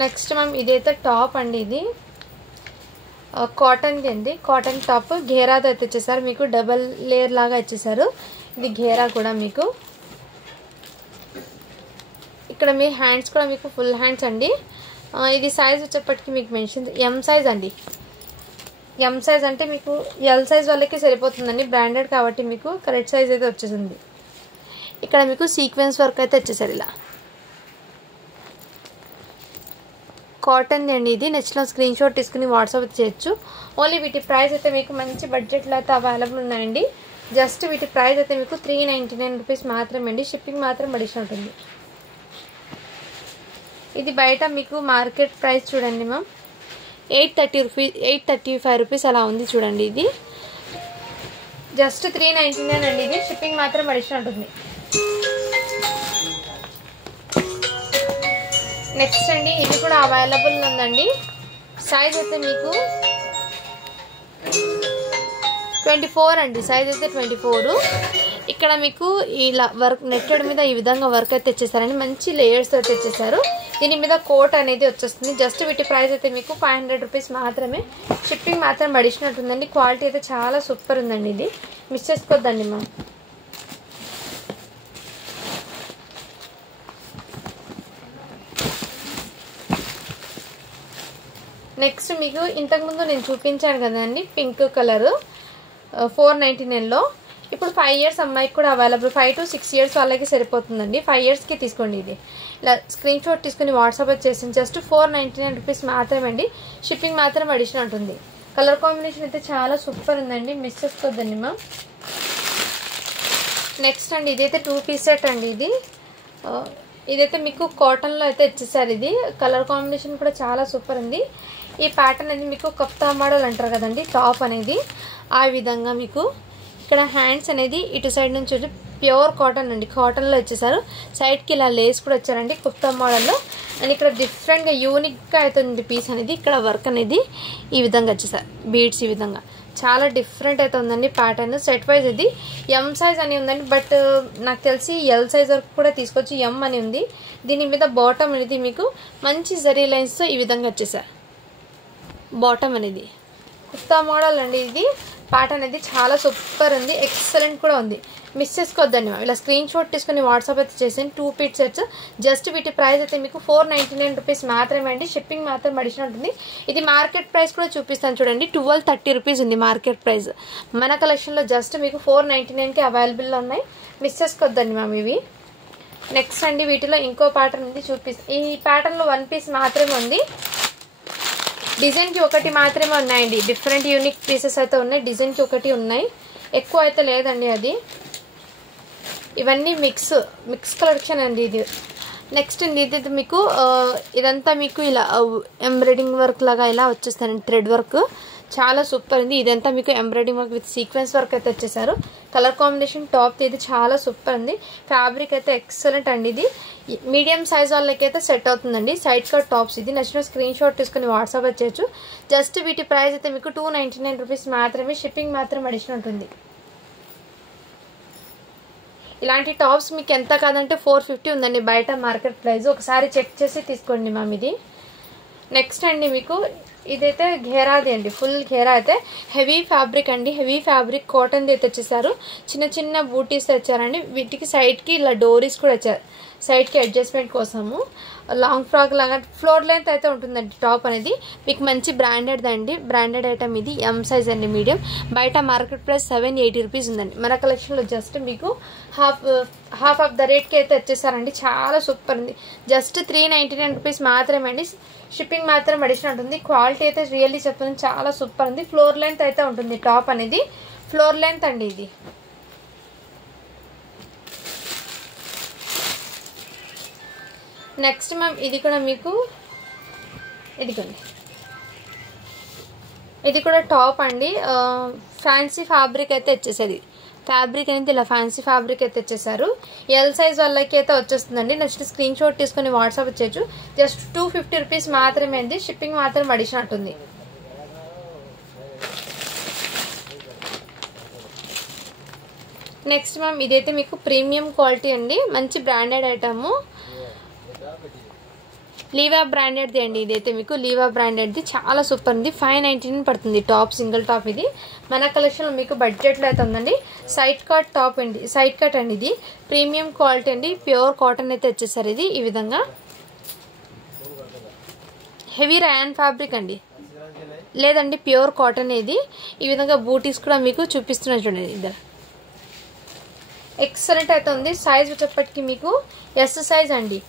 నెక్స్ట్ మ్యామ్ ఇదైతే టాప్ అండి. ఇది కాటన్ది అండి. కాటన్ టాప్ ఘేరాతో అయితే వచ్చేసారు. మీకు డబల్ లేయర్ లాగా వచ్చేసారు. ఇది ఘేరా కూడా మీకు ఇక్కడ మీ హ్యాండ్స్ కూడా మీకు ఫుల్ హ్యాండ్స్ అండి. ఇది సైజ్ వచ్చేప్పటికి మీకు మెన్షన్ ఎం సైజ్ అండి. ఎం సైజ్ అంటే మీకు ఎల్ సైజ్ వాళ్ళకి సరిపోతుందండి. బ్రాండెడ్ కాబట్టి మీకు కరెక్ట్ సైజ్ అయితే వచ్చేసింది. ఇక్కడ మీకు సీక్వెన్స్ వర్క్ అయితే వచ్చేసారు. ఇలా కాటన్ అండి ఇది. నెక్స్ట్ స్క్రీన్ షాట్ తీసుకుని వాట్సాప్ చేయొచ్చు. ఓన్లీ వీటి ప్రైస్ అయితే మీకు మంచి బడ్జెట్లో అయితే అవైలబుల్ ఉన్నాయండి. జస్ట్ వీటి ప్రైస్ అయితే మీకు 399 రూపీస్ మాత్రమే అండి. షిప్పింగ్ మాత్రం అడిషనల్ ఉంటుంది. ఇది బయట మీకు మార్కెట్ ప్రైస్ చూడండి మ్యామ్ 835 రూపీస్ అలా ఉంది చూడండి. ఇది జస్ట్ 399 అండి. ఇది షిప్పింగ్ మాత్రం అడిషనల్ ఉంటుంది. నెక్స్ట్ అండి ఇది కూడా అవైలబుల్ ఉందండి. సైజ్ అయితే మీకు 24 అండి. సైజ్ అయితే 24. ఇక్కడ మీకు ఇలా వర్క్ నెట్టెడ్ మీద ఈ విధంగా వర్క్ అయితే తెచ్చేసారండి. మంచి లేయర్స్ అయితే తెచ్చేసారు. దీని మీద కోట్ అనేది వచ్చేస్తుంది. జస్ట్ వీటి ప్రైస్ అయితే మీకు 500 రూపీస్ మాత్రమే. షిప్పింగ్ మాత్రం అడిషనల్ ఉందండి. క్వాలిటీ అయితే చాలా సూపర్ ఉందండి. ఇది మిస్ చేసుకోవద్దండి మనం. నెక్స్ట్ మీకు ఇంతకుముందు నేను చూపించాను కదండి పింక్ కలర్ 499లో. ఇప్పుడు 5 years అమ్మాయికి కూడా అవైలబుల్. 5 to 6 years వాళ్ళకి సరిపోతుందండి. 5 yearsకి తీసుకోండి. ఇది ఇలా స్క్రీన్ షాట్ తీసుకుని వాట్సాప్ చేసింది. జస్ట్ 499 రూపీస్ మాత్రమే అండి. షిప్పింగ్ మాత్రం అడిషనల్ ఉంటుంది. కలర్ కాంబినేషన్ అయితే చాలా సూపర్ ఉందండి. మిస్ చేసుకోవద్దండి మ్యామ్. నెక్స్ట్ అండి ఇదైతే 2 piece సెట్ అండి. ఇదైతే మీకు కాటన్లో అయితే ఇచ్చేసారు. ఇది కలర్ కాంబినేషన్ కూడా చాలా సూపర్ ఉంది. ఈ ప్యాటర్న్ అనేది మీకు కప్తా మోడల్ అంటారు కదండి. టాప్ అనేది ఆ విధంగా మీకు ఇక్కడ హ్యాండ్స్ అనేది ఇటు సైడ్ నుంచి ప్యూర్ కాటన్ అండి. కాటన్లో వచ్చేసారు. సైడ్కి ఇలా లేస్ కూడా వచ్చారండి కుప్తా మోడల్లో. అండ్ ఇక్కడ డిఫరెంట్గా యూనిక్గా అవుతుంది పీస్ అనేది. ఇక్కడ వర్క్ అనేది ఈ విధంగా వచ్చేసారు. బీడ్స్ ఈ విధంగా చాలా డిఫరెంట్ అయితే ఉందండి ప్యాటర్న్. సెట్ వైజ్ ఇది ఎం సైజ్ అని ఉందండి. బట్ నాకు తెలిసి ఎల్ సైజ్ వరకు కూడా తీసుకొచ్చి ఎం అని ఉంది. దీని మీద బాటమ్ అనేది మీకు మంచి జరీ లైన్స్తో ఈ విధంగా వచ్చేసారు. బాటమ్ అనేది కుర్తా మోడల్ అండి. ఇది ప్యాటర్న్ అనేది చాలా సూపర్ ఉంది. ఎక్సలెంట్ కూడా ఉంది. మిస్ చేసుకోవద్దండి. ఇలా స్క్రీన్ షాట్ తీసుకుని వాట్సాప్ అయితే చేసాను. 2 piece సెట్స్. జస్ట్ వీటి ప్రైస్ అయితే మీకు 499 రూపీస్ మాత్రమే అండి. షిప్పింగ్ మాత్రం అడిషనల్ ఉంటుంది. ఇది మార్కెట్ ప్రైస్ కూడా చూపిస్తాను చూడండి. 1230 రూపీస్ ఉంది మార్కెట్ ప్రైస్. మన కలెక్షన్లో జస్ట్ మీకు 499కి అవైలబుల్లో ఉన్నాయి. మిస్ చేసుకోవద్దండి మ్యామ్ ఇవి. నెక్స్ట్ అండి వీటిలో ఇంకో ప్యాటర్న్ ఉంది చూపిస్తాను. ఈ ప్యాటర్న్లో 1 piece మాత్రమే ఉంది. డిజైన్కి ఒకటి మాత్రమే ఉన్నాయండి. డిఫరెంట్ యూనిక్ పీసెస్ అయితే ఉన్నాయి. డిజైన్కి ఒకటి ఉన్నాయి. ఎక్కువ అయితే లేదండి అది. ఇవన్నీ మిక్స్ కలెక్షన్ అండి ఇది. నెక్స్ట్ ఇది మీకు ఇదంతా మీకు ఇలా ఎంబ్రాయిడింగ్ వర్క్ లాగా ఇలా వచ్చేస్తారండి. థ్రెడ్ వర్క్ చాలా సూపర్ ఉంది. ఇదంతా మీకు embroidering work with sequence work అయితే వచ్చేసారు. కలర్ కాంబినేషన్ టాప్ ఇది చాలా సూపర్ ఉంది. ఫ్యాబ్రిక్ అయితే ఎక్సలెంట్ అండి. ఇది మీడియం సైజ్ వాళ్ళకైతే సెట్ అవుతుందండి. Side cut tops. ఇది నచ్చిన స్క్రీన్ షాట్ తీసుకుని వాట్సాప్ చేయొచ్చు. జస్ట్ వీటి ప్రైస్ అయితే మీకు 299 రూపీస్ మాత్రమే. షిప్పింగ్ మాత్రం అడిషనల్ ఉంటుంది. ఇలాంటి టాప్స్ మీకు ఎంత కాదంటే 450 ఉందండి బయట మార్కెట్ ప్రైస్. ఒకసారి చెక్ చేసి తీసుకోండి మ్యామ్ ఇది. నెక్స్ట్ అండి మీకు ఇదైతే ఘేరాది అండి. ఫుల్ ఘేరా అయితే హెవీ ఫ్యాబ్రిక్ అండి. హెవీ ఫ్యాబ్రిక్ కాటన్ అయితే వచ్చేసారు. చిన్న చిన్న బూటీస్ తెచ్చారండి. వీటికి సైడ్కి ఇలా డోరీస్ కూడా వచ్చారు. సైడ్కి అడ్జస్ట్మెంట్ కోసము లాంగ్ ఫ్రాక్ లాగా ఫ్లోర్ లెంత్ అయితే ఉంటుందండి టాప్ అనేది. మీకు మంచి బ్రాండెడ్ అండి, బ్రాండెడ్ ఐటమ్ ఇది. ఎం సైజ్ అండి, మీడియం. బయట మార్కెట్ ప్రైస్ 780 రూపీస్ ఉందండి. మన కలెక్షన్లో జస్ట్ మీకు హాఫ్ ఆఫ్ ద రేట్కి అయితే వచ్చేసారండి. చాలా సూపర్ ఉంది. జస్ట్ 399 రూపీస్ మాత్రమే అండి. షిప్పింగ్ మాత్రం అడిషనల్ ఉంటుంది. క్వాలిటీ అయితే రియల్లీ చెప్తుంది, చాలా సూపర్ ఉంది. ఫ్లోర్ లెంత్ అయితే ఉంటుంది టాప్ అనేది, ఫ్లోర్ లెంత్ అండి ఇది. నెక్స్ట్ మ్యామ్ ఇది కూడా మీకు ఇదిగోండి, ఇది కూడా టాప్ అండి. ఫ్యాన్సీ ఫ్యాబ్రిక్ అయితే వచ్చేసేది. ఫ్యాబ్రిక్ అనేది ఇలా ఫ్యాన్సీ ఫ్యాబ్రిక్ అయితే వచ్చేసారు. ఎల్ సైజ్ వాళ్ళకి అయితే వచ్చేస్తుందండి. నెక్స్ట్ స్క్రీన్ షాట్ తీసుకొని వాట్సాప్ వచ్చేయచ్చు. జస్ట్ 250 రూపీస్ మాత్రమే అండి. షిప్పింగ్ మాత్రం అడిషనల్ ఉంటుంది. నెక్స్ట్ మ్యామ్ ఇదైతే మీకు ప్రీమియం క్వాలిటీ అండి, మంచి బ్రాండెడ్ ఐటమ్. లీవా బ్రాండెడ్ది అండి. ఇదైతే మీకు లీవా బ్రాండెడ్ది, చాలా సూపర్ ఉంది. 599 పడుతుంది టాప్, సింగిల్ టాప్ ఇది. మన కలెక్షన్లో మీకు బడ్జెట్లో అయితే ఉందండి. సైడ్ కట్ టాప్ అండి, సైడ్ కట్ అండి. ఇది ప్రీమియం క్వాలిటీ అండి, ప్యూర్ కాటన్ అయితే వచ్చేసారు. ఇది ఈ విధంగా హెవీ రయాన్ ఫ్యాబ్రిక్ అండి, లేదండి ప్యూర్ కాటన్ ఇది. ఈ విధంగా బూటీస్ కూడా మీకు చూపిస్తున్నా చూడండి. ఇద్దరు ఎక్సలెంట్ అయితే ఉంది. సైజ్ వచ్చేప్పటికి మీకు ఎస్ సైజ్ అండి.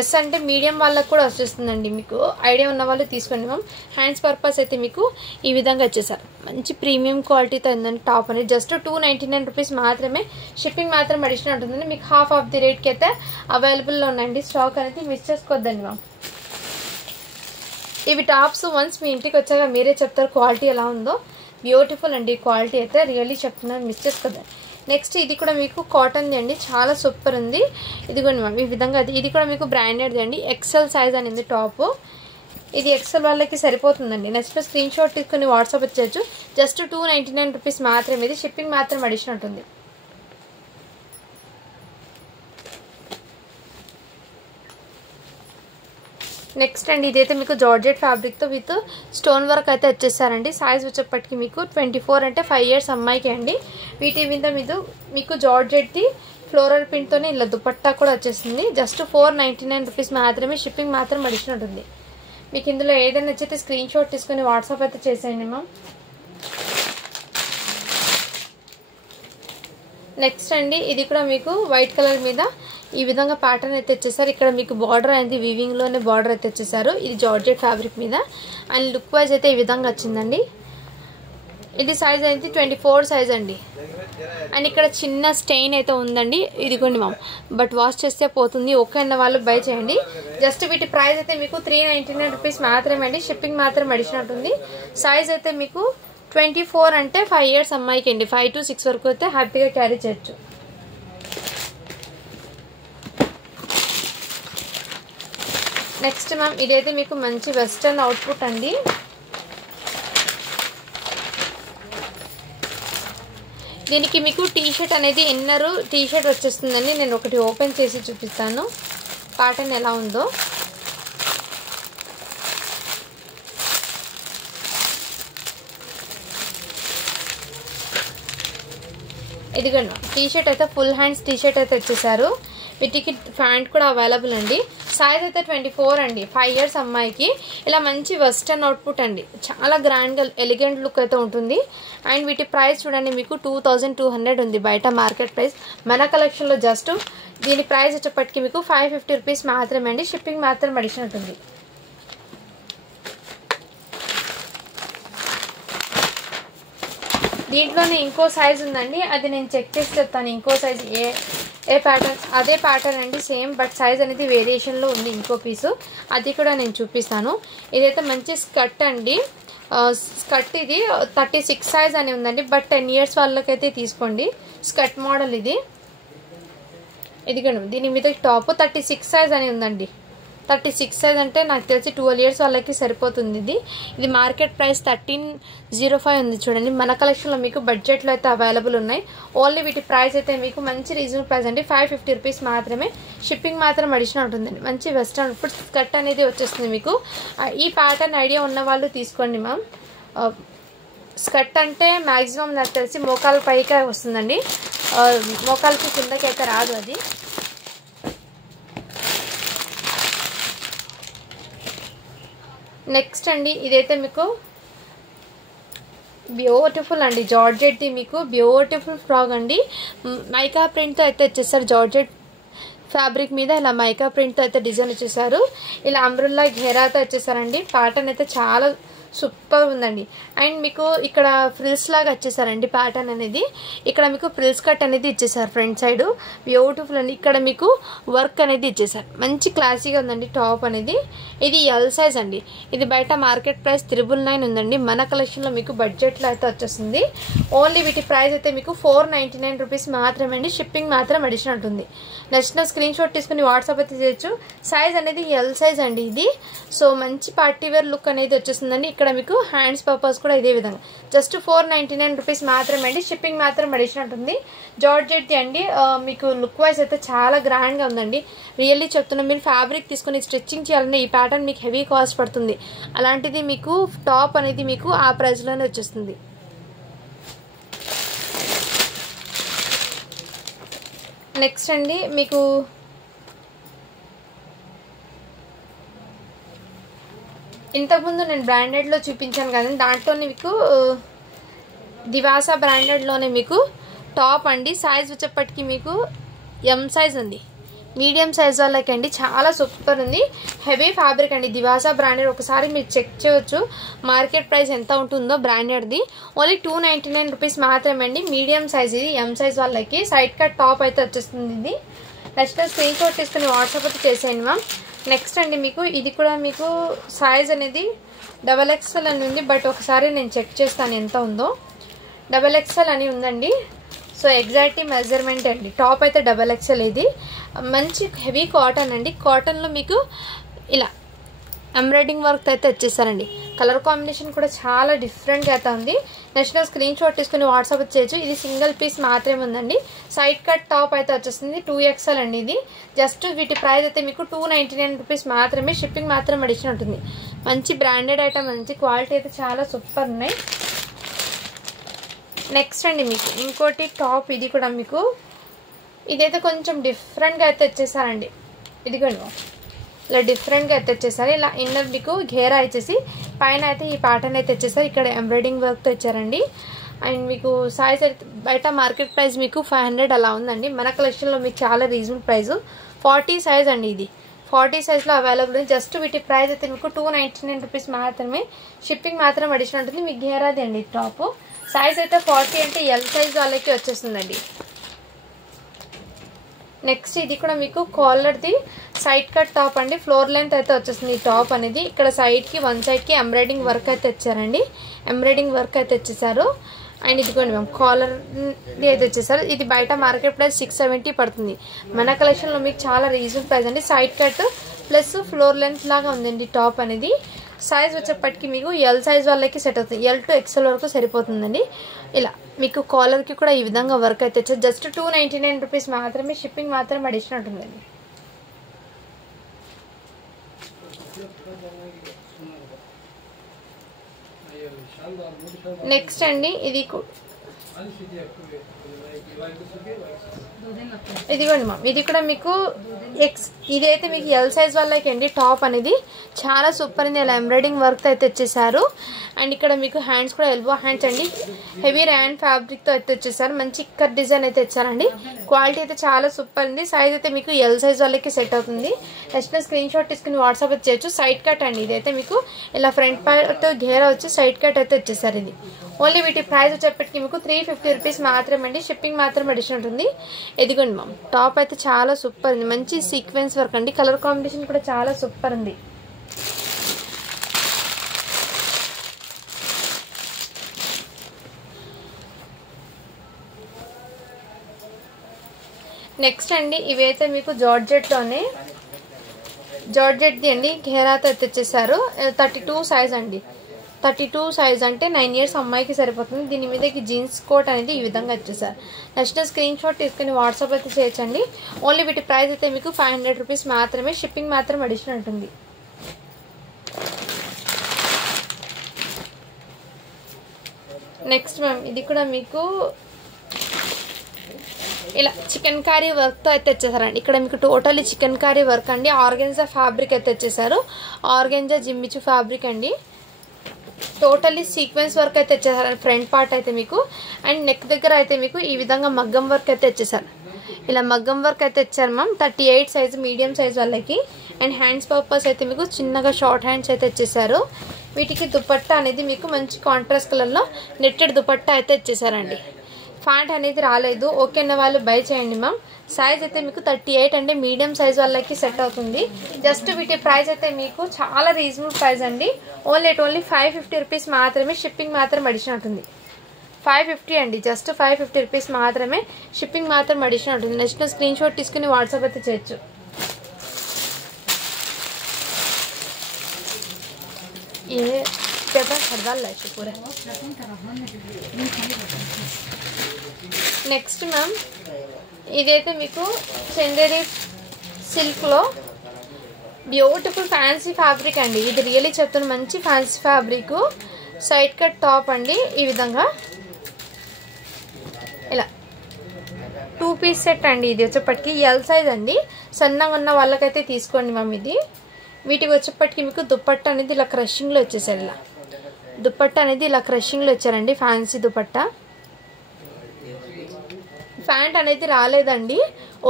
ఎస్ అంటే మీడియం వాళ్ళకు కూడా వచ్చేస్తుందండి. మీకు ఐడియా ఉన్న వాళ్ళు తీసుకోండి మ్యామ్. హ్యాండ్స్ పర్పస్ అయితే మీకు ఈ విధంగా వచ్చేసారు. మంచి ప్రీమియం క్వాలిటీతో ఉందండి టాప్ అనేది. జస్ట్ 299 రూపీస్ మాత్రమే. షిప్పింగ్ మాత్రం అడిషనల్ ఉంటుందండి. మీకు హాఫ్ ఆఫ్ ది రేట్కి అయితే అవైలబుల్లో ఉందండి. స్టాక్ అనేది మిస్ చేసుకోవద్దండి మ్యామ్. ఇవి టాప్స్ వన్స్ మీ ఇంటికి వచ్చాక మీరే చెప్తారు క్వాలిటీ ఎలా ఉందో. బ్యూటిఫుల్ అండి క్వాలిటీ అయితే, రియల్లీ చెప్తున్నాను, మిస్ చేసుకోవద్దండి. నెక్స్ట్ ఇది కూడా మీకు కాటన్ది అండి, చాలా సూపర్ ఉంది. ఇదిగోండి మ్యామ్ ఈ విధంగా. ఇది కూడా మీకు బ్రాండెడ్ది అండి. ఎక్సెల్ సైజ్ అనేది టాప్. ఇది ఎక్సెల్ వాళ్ళకి సరిపోతుందండి. నెక్స్ట్ స్క్రీన్ షాట్ తీసుకుని వాట్సాప్ వచ్చేయచ్చు. జస్ట్ 299 రూపీస్ మాత్రమే. ఇది షిప్పింగ్ మాత్రం అడిషనల్ ఉంటుంది. నెక్స్ట్ అండి ఇదైతే మీకు జార్జెట్ ఫ్యాబ్రిక్తో విత్ స్టోన్ వర్క్ అయితే వచ్చేసారండి. సైజ్ వచ్చేప్పటికి మీకు 24 అంటే 5 ఇయర్స్ అమ్మాయికి అండి. వీటి మీద మీకు జార్జెట్ది ఫ్లోరల్ ప్రింట్తోనే ఇలా దుపట్టా కూడా వచ్చేసింది. జస్ట్ 499 రూపీస్ మాత్రమే. షిప్పింగ్ మాత్రం అడిషనల్ ఉంటుంది. మీకు ఇందులో ఏదైనా నచ్చితే స్క్రీన్ షాట్ తీసుకొని వాట్సాప్ అయితే చేసేయండి మ్యామ్. నెక్స్ట్ అండి ఇది కూడా మీకు వైట్ కలర్ మీద ఈ విధంగా ప్యాటర్న్ అయితే వచ్చేసారు. ఇక్కడ మీకు బార్డర్ అనేది వీవింగ్లోనే బార్డర్ అయితే వచ్చేసారు. ఇది జార్జెట్ ఫ్యాబ్రిక్ మీద. అండ్ లుక్ వైజ్ అయితే ఈ విధంగా వచ్చిందండి. ఇది సైజ్ అయితే 24 సైజ్ అండి. అండ్ ఇక్కడ చిన్న స్టెయిన్ అయితే ఉందండి. ఇదిగోండి మ్యామ్, బట్ వాష్ చేస్తే పోతుంది. ఓకే అన్న వాళ్ళు బై చేయండి. జస్ట్ వీటి ప్రైస్ అయితే మీకు 399 రూపీస్ మాత్రమే అండి. షిప్పింగ్ మాత్రం అడిషనల్ ఉంటుంది. సైజ్ అయితే మీకు 24 అంటే 5 ఇయర్స్ అమ్మాయికి అండి. 5 to 6 వరకు అయితే హ్యాపీగా క్యారీ చేయొచ్చు. నెక్స్ట్ మ్యామ్ ఇదైతే మీకు మంచి వెస్టర్న్ అవుట్పుట్ అండి. దీనికి మీకు టీషర్ట్ అనేది ఇన్నర్ టీషర్ట్ వచ్చేస్తుందండి. నేను ఒకటి ఓపెన్ చేసి చూపిస్తాను ప్యాటర్న్ ఎలా ఉందో. ఇదిగోండి టీషర్ట్ అయితే ఫుల్ హ్యాండ్స్ టీషర్ట్ అయితే వచ్చేసారు. వీటికి ప్యాంట్ కూడా అవైలబుల్ అండి. సైజ్ అయితే 24 అండి. 5 ఇయర్స్ అమ్మాయికి. ఇలా మంచి వెస్టర్న్ అవుట్పుట్ అండి. చాలా గ్రాండ్గా ఎలిగెంట్ లుక్ అయితే ఉంటుంది. అండ్ వీటి ప్రైస్ చూడండి మీకు 2200 ఉంది బయట మార్కెట్ ప్రైస్. మన కలెక్షన్లో జస్ట్ దీని ప్రైస్ వచ్చేప్పటికి మీకు 550 రూపీస్ మాత్రమే అండి. షిప్పింగ్ మాత్రం అడిషనల్ ఉంటుంది. దీంట్లోనే ఇంకో సైజ్ ఉందండి, అది నేను చెక్ చేసి చెప్తాను. ఇంకో సైజ్ ఏ ప్యాటర్న్ అదే ప్యాటర్న్ అండి సేమ్, బట్ సైజ్ అనేది వేరియేషన్లో ఉంది. ఇంకో పీసు అది కూడా నేను చూపిస్తాను. ఇదైతే మంచి స్కర్ట్ అండి. స్కర్ట్ ఇది 36 సైజ్ అని ఉందండి, బట్ 10 ఇయర్స్ వాళ్ళకైతే తీసుకోండి. స్కర్ట్ మోడల్ ఇది. ఇదిగోండి దీని మీద టాప్ 36 సైజ్ అని ఉందండి. 36 సైజ్ అంటే నాకు తెలిసి 12 ఇయర్స్ వాళ్ళకి సరిపోతుంది. ఇది మార్కెట్ ప్రైస్ 1305 ఉంది చూడండి. మన కలెక్షన్లో మీకు బడ్జెట్లో అయితే అవైలబుల్ ఉన్నాయి. ఓన్లీ వీటి ప్రైస్ అయితే మీకు మంచి రీజనబుల్ ప్రైస్ అండి. 550 రూపీస్ మాత్రమే. షిప్పింగ్ మాత్రం అడిషనల్ ఉంటుందండి. మంచి వెస్టర్న్ ఇప్పుడు స్కర్ట్ అనేది వచ్చేస్తుంది మీకు. ఈ ప్యాటర్న్ ఐడియా ఉన్న వాళ్ళు తీసుకోండి మ్యామ్. స్కర్ట్ అంటే మ్యాక్సిమం నాకు తెలిసి మోకాల పైకి వస్తుందండి, మోకాలకి కిందకి అయితే రాదు. అది నెక్స్ట్ అండి ఇదైతే మీకు బ్యూటిఫుల్ అండి జార్జెట్ది మీకు బ్యూటిఫుల్ ఫ్రాక్ అండి. మైకా ప్రింట్తో అయితే వచ్చేసారు. జార్జెట్ ఫ్యాబ్రిక్ మీద ఇలా మైకా ప్రింట్తో అయితే డిజైన్ వచ్చేసారు. ఇలా అంబ్రెల్లా ఘేరాతో వచ్చేసారండి. ప్యాటర్న్ అయితే చాలా సూపర్ ఉందండి. అండ్ మీకు ఇక్కడ ఫ్రిల్స్ లాగా వచ్చేసారండి. ప్యాటర్న్ అనేది ఇక్కడ మీకు ఫ్రిల్స్ కట్ అనేది ఇచ్చేసారు ఫ్రంట్ సైడ్. బ్యూటిఫుల్ అండి. ఇక్కడ మీకు వర్క్ అనేది ఇచ్చేసారు. మంచి క్లాసీగా ఉందండి టాప్ అనేది. ఇది ఎల్ సైజ్ అండి. ఇది బయట మార్కెట్ ప్రైస్ 999 ఉందండి. మన కలెక్షన్లో మీకు బడ్జెట్లో అయితే వచ్చేస్తుంది. ఓన్లీ వీటి ప్రైస్ అయితే మీకు 499 రూపీస్ మాత్రమే అండి. షిప్పింగ్ మాత్రం అడిషనల్ ఉంటుంది. నచ్చిన స్క్రీన్ షాట్ తీసుకుని వాట్సాప్ అయితే చేయొచ్చు. సైజ్ అనేది ఎల్ సైజ్ అండి ఇది. సో మంచి పార్టీవేర్ లుక్ అనేది వచ్చేస్తుందండి. ఇక్కడ మీకు హ్యాండ్స్ పర్పస్ కూడా ఇదే విధంగా జస్ట్ 499 రూపీస్ మాత్రమే అండి. షిప్పింగ్ మాత్రం అడిషనల్ ఉంటుంది. జార్జెట్ది అండి. మీకు లుక్ వైజ్ అయితే చాలా గ్రాండ్గా ఉందండి. రియల్లీ చెప్తున్నాం, మీరు ఫ్యాబ్రిక్ తీసుకుని స్టిచ్చింగ్ చేయాలంటే ఈ ప్యాటర్న్ మీకు హెవీ కాస్ట్ పడుతుంది. అలాంటిది మీకు టాప్ అనేది మీకు ఆ ప్రైస్లోనే వచ్చేస్తుంది. నెక్స్ట్ అండి మీకు ఇంతకుముందు నేను బ్రాండెడ్లో చూపించాను కదండి. దాంట్లోనే మీకు దివాసా బ్రాండెడ్లోనే మీకు టాప్ అండి. సైజ్ వచ్చేప్పటికి మీకు ఎం సైజ్ ఉంది. మీడియం సైజ్ వాళ్ళకండి చాలా సూపర్ ఉంది. హెవీ ఫ్యాబ్రిక్ అండి. దివాసా బ్రాండెడ్ ఒకసారి మీరు చెక్ చేయవచ్చు మార్కెట్ ప్రైస్ ఎంత ఉంటుందో బ్రాండెడ్ది. ఓన్లీ 299 రూపీస్ మాత్రమే అండి. మీడియం సైజ్ ఇది. ఎం సైజ్ వాళ్ళకి సైడ్ కట్ టాప్ అయితే వచ్చేస్తుంది. ఇది నెక్స్ట్ స్క్రీన్ షాట్ తీసుకుని వాట్సాప్ అయితే చేసేయండి మ్యామ్. నెక్స్ట్ అండి మీకు ఇది కూడా మీకు సైజ్ అనేది XXL అని ఉంది. బట్ ఒకసారి నేను చెక్ చేస్తాను ఎంత ఉందో. XXL అని ఉందండి. సో ఎగ్జాక్ట్ మెజర్మెంట్ అండి. టాప్ అయితే XXL. ఇది మంచి హెవీ కాటన్ అండి. కాటన్లో మీకు ఇలా ఎంబ్రాయిడింగ్ వర్క్ అయితే వచ్చేసారండి. కలర్ కాంబినేషన్ కూడా చాలా డిఫరెంట్గా అయితే ఉంది. నెక్స్ట్ స్క్రీన్ షాట్ తీసుకుని వాట్సాప్ చేయొచ్చు. ఇది సింగిల్ పీస్ మాత్రమే ఉందండి. సైడ్ కట్ టాప్ అయితే వచ్చేస్తుంది. 2XL అండి. ఇది జస్ట్ వీటి ప్రైస్ అయితే మీకు 299 రూపీస్ మాత్రమే. షిప్పింగ్ మాత్రం అడిషనల్ ఉంటుంది. మంచి బ్రాండెడ్ ఐటమ్, మంచి క్వాలిటీ అయితే చాలా సూపర్ ఉన్నాయి. నెక్స్ట్ అండి మీకు ఇంకోటి టాప్. ఇది కూడా మీకు ఇదైతే కొంచెం డిఫరెంట్గా అయితే వచ్చేసారండి. ఇదిగోండి ఇలా డిఫరెంట్గా అయితే వచ్చేసారు. ఇలా ఇన్నర్ మీకు ఘేరా ఇచ్చేసి పైన అయితే ఈ ప్యాటర్న్ అయితే వచ్చేసారు. ఇక్కడ ఎంబ్రాయిడింగ్ వర్క్తో ఇచ్చారండి. అండ్ మీకు సైజ్ అయితే బయట మార్కెట్ ప్రైస్ మీకు 500 అలా ఉందండి. మన కలెక్షన్లో మీకు చాలా రీజనబుల్ ప్రైస్. 40 సైజ్ అండి. ఇది 40 సైజ్లో అవైలబుల్ ఉంది. జస్ట్ వీటి ప్రైస్ అయితే మీకు 299 రూపీస్ మాత్రమే. షిప్పింగ్ మాత్రం అడిషనల్ ఉంటుంది. మీకు ఘేరాది అండి టాప్. సైజ్ అయితే 40 అంటే ఎల్ సైజ్ వాళ్ళకి వచ్చేస్తుందండి. నెక్స్ట్ ఇది కూడా మీకు కాలర్ది సైడ్ కట్ టాప్ అండి. ఫ్లోర్ లెంత్ అయితే వచ్చేస్తుంది ఈ టాప్ అనేది. ఇక్కడ సైడ్కి వన్ సైడ్కి ఎంబ్రాయిడింగ్ వర్క్ అయితే వచ్చారండి. ఎంబ్రాయిడింగ్ వర్క్ అయితే వచ్చేసారు. అండ్ ఇదిగోండి మేము కాలర్ది అయితే వచ్చేసారు. ఇది బయట మార్కెట్ ప్రైస్ 670 పడుతుంది. మన కలెక్షన్లో మీకు చాలా రీజనబుల్ ప్రైస్ అండి. Side cut plus floor length లాగా ఉందండి టాప్ అనేది. సైజ్ వచ్చేప్పటికి మీకు ఎల్ సైజ్ వాళ్ళకి సెట్ అవుతుంది. L to XL వరకు సరిపోతుందండి. ఇలా మీకు కాలర్కి కూడా ఈ విధంగా వర్క్ అయితే వచ్చేది. జస్ట్ 299 రూపీస్ మాత్రమే. షిప్పింగ్ మాత్రం అడిషనల్ ఉంటుందండి. నెక్స్ట్ అండి ఇది ఇదిగోండి మ్యామ్. ఇది కూడా మీకు ఇదైతే మీకు ఎల్ సైజ్ వాళ్ళకి అండి. టాప్ అనేది చాలా సూపర్ ఉంది. ఇలా ఎంబ్రాయిడింగ్ వర్క్ అయితే వచ్చేసారు. అండ్ ఇక్కడ మీకు హ్యాండ్స్ కూడా ఎల్బో హ్యాండ్స్ అండి. హెవీ ర్యాన్ ఫ్యాబ్రిక్తో అయితే వచ్చేసారు. మంచి ఇక్కర్ డిజైన్ అయితే ఇచ్చారండి. క్వాలిటీ అయితే చాలా సూపర్ ఉంది. సైజ్ అయితే మీకు ఎల్ సైజ్ వాళ్ళకి సెట్ అవుతుంది. నెక్స్ట్ స్క్రీన్ షాట్ తీసుకుని వాట్సాప్ అయితే చేయొచ్చు. సైడ్ కట్ అండి. ఇదైతే మీకు ఇలా ఫ్రంట్ పార్ట్ ఘేరా వచ్చి సైడ్ కట్ అయితే వచ్చేసారు. ఇది ఓన్లీ వీటి ప్రైస్ వచ్చేప్పటికి మీకు 350 రూపీస్ మాత్రమే అండి. షిప్పింగ్ మాత్రం అడిషనల్ ఉంటుంది. ఎదిగోండి మ్యామ్. టాప్ అయితే చాలా సూపర్ ఉంది. మంచి సీక్వెన్స్ వర్క్ అండి. కలర్ కాంబినేషన్ కూడా చాలా సూపర్ ఉంది. నెక్స్ట్ అండి ఇవైతే మీకు జార్జెట్లోనే జార్జెట్ది అండి. ఘేరాతో తెచ్చేసారు. 32 సైజ్ అండి. 32 సైజ్ అంటే 9 years అమ్మాయికి సరిపోతుంది. దీని మీదకి జీన్స్ కోట్ అనేది ఈ విధంగా వచ్చేసారు. నెక్స్ట్ స్క్రీన్ షాట్ తీసుకుని వాట్సాప్ అయితే చేయొచ్చండి. ఓన్లీ వీటి ప్రైస్ అయితే మీకు 500 రూపీస్ మాత్రమే. షిప్పింగ్ మాత్రం అడిషనల్ ఉంటుంది. నెక్స్ట్ మ్యామ్ ఇది కూడా మీకు ఇలా చికెన్ కారీ వర్క్తో అయితే తెచ్చేసారండి. ఇక్కడ మీకు టోటల్లీ చికెన్ కారీ వర్క్ అండి. ఆర్గెన్జా ఫ్యాబ్రిక్ అయితే తెచ్చేసారు. ఆర్గెన్జా జిమ్మిచు ఫ్యాబ్రిక్ అండి. టోటల్లీ సీక్వెన్స్ వర్క్ అయితే తెచ్చేసారు ఫ్రంట్ పార్ట్ అయితే మీకు. అండ్ నెక్ దగ్గర అయితే మీకు ఈ విధంగా మగ్గం వర్క్ అయితే తెచ్చేసారు. ఇలా మగ్గం వర్క్ అయితే ఇచ్చారు మ్యామ్. 38 సైజు మీడియం సైజ్ వాళ్ళకి. అండ్ హ్యాండ్స్ పర్పస్ అయితే మీకు చిన్నగా షార్ట్ హ్యాండ్స్ అయితే ఇచ్చేసారు. వీటికి దుపట్టా అనేది మీకు మంచి కాంట్రాస్ట్ కలర్లో నెట్టెడ్ దుపట్టా అయితే ఇచ్చేసారండి. ఫ్యాంట్ అనేది రాలేదు. ఓకే అన్న వాళ్ళు బై చేయండి మ్యామ్. సైజ్ అయితే మీకు 38 అంటే మీడియం సైజ్ వాళ్ళకి సెట్ అవుతుంది. జస్ట్ వీటి ప్రైస్ అయితే మీకు చాలా రీజనబుల్ ప్రైస్ అండి. ఓన్లీ 550 రూపీస్ మాత్రమే. షిప్పింగ్ మాత్రం అడిషన్ ఉంటుంది. 550 అండి. జస్ట్ 550 రూపీస్ మాత్రమే. షిప్పింగ్ మాత్రం అడిషన్ ఉంటుంది. నెక్స్ట్ స్క్రీన్ షాట్ తీసుకుని వాట్సాప్ అయితే చేయొచ్చు. ये पेपर खरीदाल लाइए पूरा. నెక్స్ట్ మ్యామ్ ఇదైతే మీకు చందేరి సిల్క్లో బ్యూటిఫుల్ ఫ్యాన్సీ ఫ్యాబ్రిక్ అండి. ఇది రియల్లీ చెప్తున్న మంచి fancy fabric. Side cut top అండి. ఈ విధంగా ఇలా 2 పీస్ సెట్ అండి. ఇది వచ్చేప్పటికి ఎల్ సైజ్ అండి. సన్నగా ఉన్న వాళ్ళకైతే తీసుకోండి మ్యామ్. ఇది వీటికి వచ్చేప్పటికి మీకు దుపట్టా అనేది ఇలా క్రషింగ్లో వచ్చేసారు. ఇలా దుపట్టా అనేది ఇలా క్రషింగ్లో వచ్చారండి. ఫ్యాన్సీ దుపట్టా. ప్యాంట్ అనేది రాలేదండి.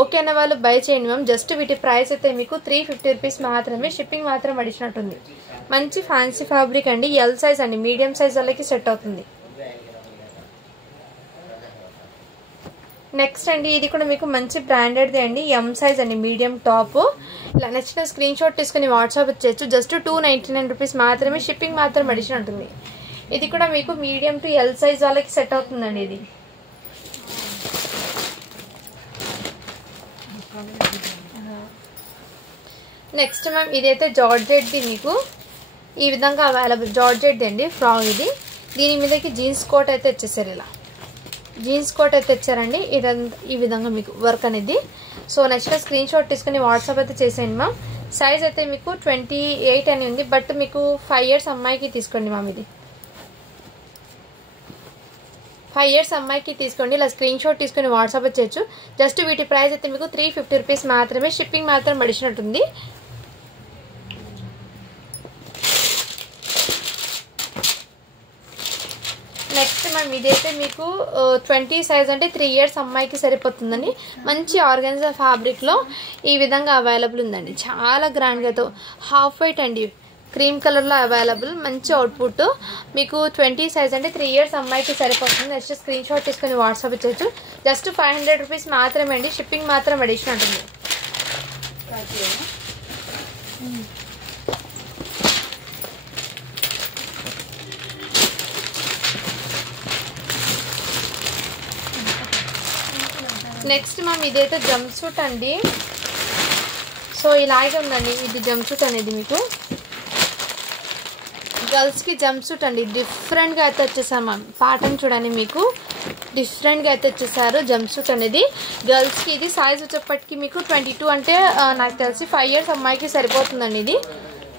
ఓకే అన్న వాళ్ళు బై చేయండి మ్యామ్. జస్ట్ వీటి ప్రైస్ అయితే మీకు 350 రూపీస్ మాత్రమే. షిప్పింగ్ మాత్రం అడిచినట్టుంది. మంచి ఫ్యాన్సీ ఫ్యాబ్రిక్ అండి. ఎల్ సైజ్ అండి. మీడియం సైజ్ వాళ్ళకి సెట్ అవుతుంది. నెక్స్ట్ అండి ఇది కూడా మీకు మంచి బ్రాండెడ్ది అండి. ఎం సైజ్ అండి. Medium top. ఇలా నచ్చిన స్క్రీన్ షాట్ తీసుకుని వాట్సాప్ చేయొచ్చు. జస్ట్ 299 రూపీస్ మాత్రమే. షిప్పింగ్ మాత్రం అడిషన్ ఉంటుంది. ఇది కూడా మీకు మీడియం టు ఎల్ సైజ్ వాళ్ళకి సెట్ అవుతుందండి. ఇది నెక్స్ట్ మ్యామ్ ఇదైతే జార్జెట్ది మీకు ఈ విధంగా అవైలబుల్. జార్జెట్ది అండి ఫ్రాక్ ఇది. దీని మీదకి జీన్స్ కోట్ అయితే ఇచ్చేసారు. ఇలా జీన్స్ కోట్ అయితే ఇచ్చారండి. ఇదంతా ఈ విధంగా మీకు వర్క్ అనేది. సో నెక్స్ట్ స్క్రీన్ షాట్ తీసుకుని వాట్సాప్ అయితే చేసేయండి మ్యామ్. సైజ్ అయితే మీకు 28 అని ఉంది. బట్ మీకు 5 ఇయర్స్ అమ్మాయికి తీసుకోండి మ్యామ్. ఇది 5 ఇయర్స్ అమ్మాయికి తీసుకోండి. ఇలా స్క్రీన్ షాట్ తీసుకుని వాట్సాప్ చేయొచ్చు. జస్ట్ వీటి ప్రైస్ అయితే మీకు 350 రూపీస్ మాత్రమే. షిప్పింగ్ మాత్రం అడిచినట్టుంది. నెక్స్ట్ మ్యామ్ ఇదైతే మీకు 20 సైజ్ అంటే 3 ఇయర్స్ అమ్మాయికి సరిపోతుందని మంచి ఆర్గాన్జా ఫ్యాబ్రిక్లో ఈ విధంగా అవైలబుల్ ఉందండి. చాలా గ్రాండ్గా హాఫ్ వైట్ అండి. క్రీమ్ కలర్లో అవైలబుల్. మంచి అవుట్పుట్. మీకు 20 సైజ్ అంటే 3 ఇయర్స్ అమ్మాయికి సరిపోతుంది. నెక్స్ట్ స్క్రీన్ షాట్ తీసుకుని వాట్సాప్ చేయొచ్చు. జస్ట్ 500 రూపీస్ మాత్రమే అండి. షిప్పింగ్ మాత్రం అడిషన్ ఉంటుంది. నెక్స్ట్ మ్యామ్ ఇదైతే జంప్ సూట్ అండి. సో ఇలాగే ఉందండి. ఇది జంప్ సూట్ అనేది మీకు గర్ల్స్కి జంప్ సూట్ అండి. డిఫరెంట్గా అయితే వచ్చేసారు మ్యామ్. ప్యాటర్న్ చూడండి మీకు డిఫరెంట్గా అయితే వచ్చేసారు. జంప్ సూట్ అనేది గర్ల్స్కి. ఇది సైజ్ వచ్చేప్పటికి మీకు 22 అంటే నాకు తెలిసి 5 ఇయర్స్ అమ్మాయికి సరిపోతుందండి. ఇది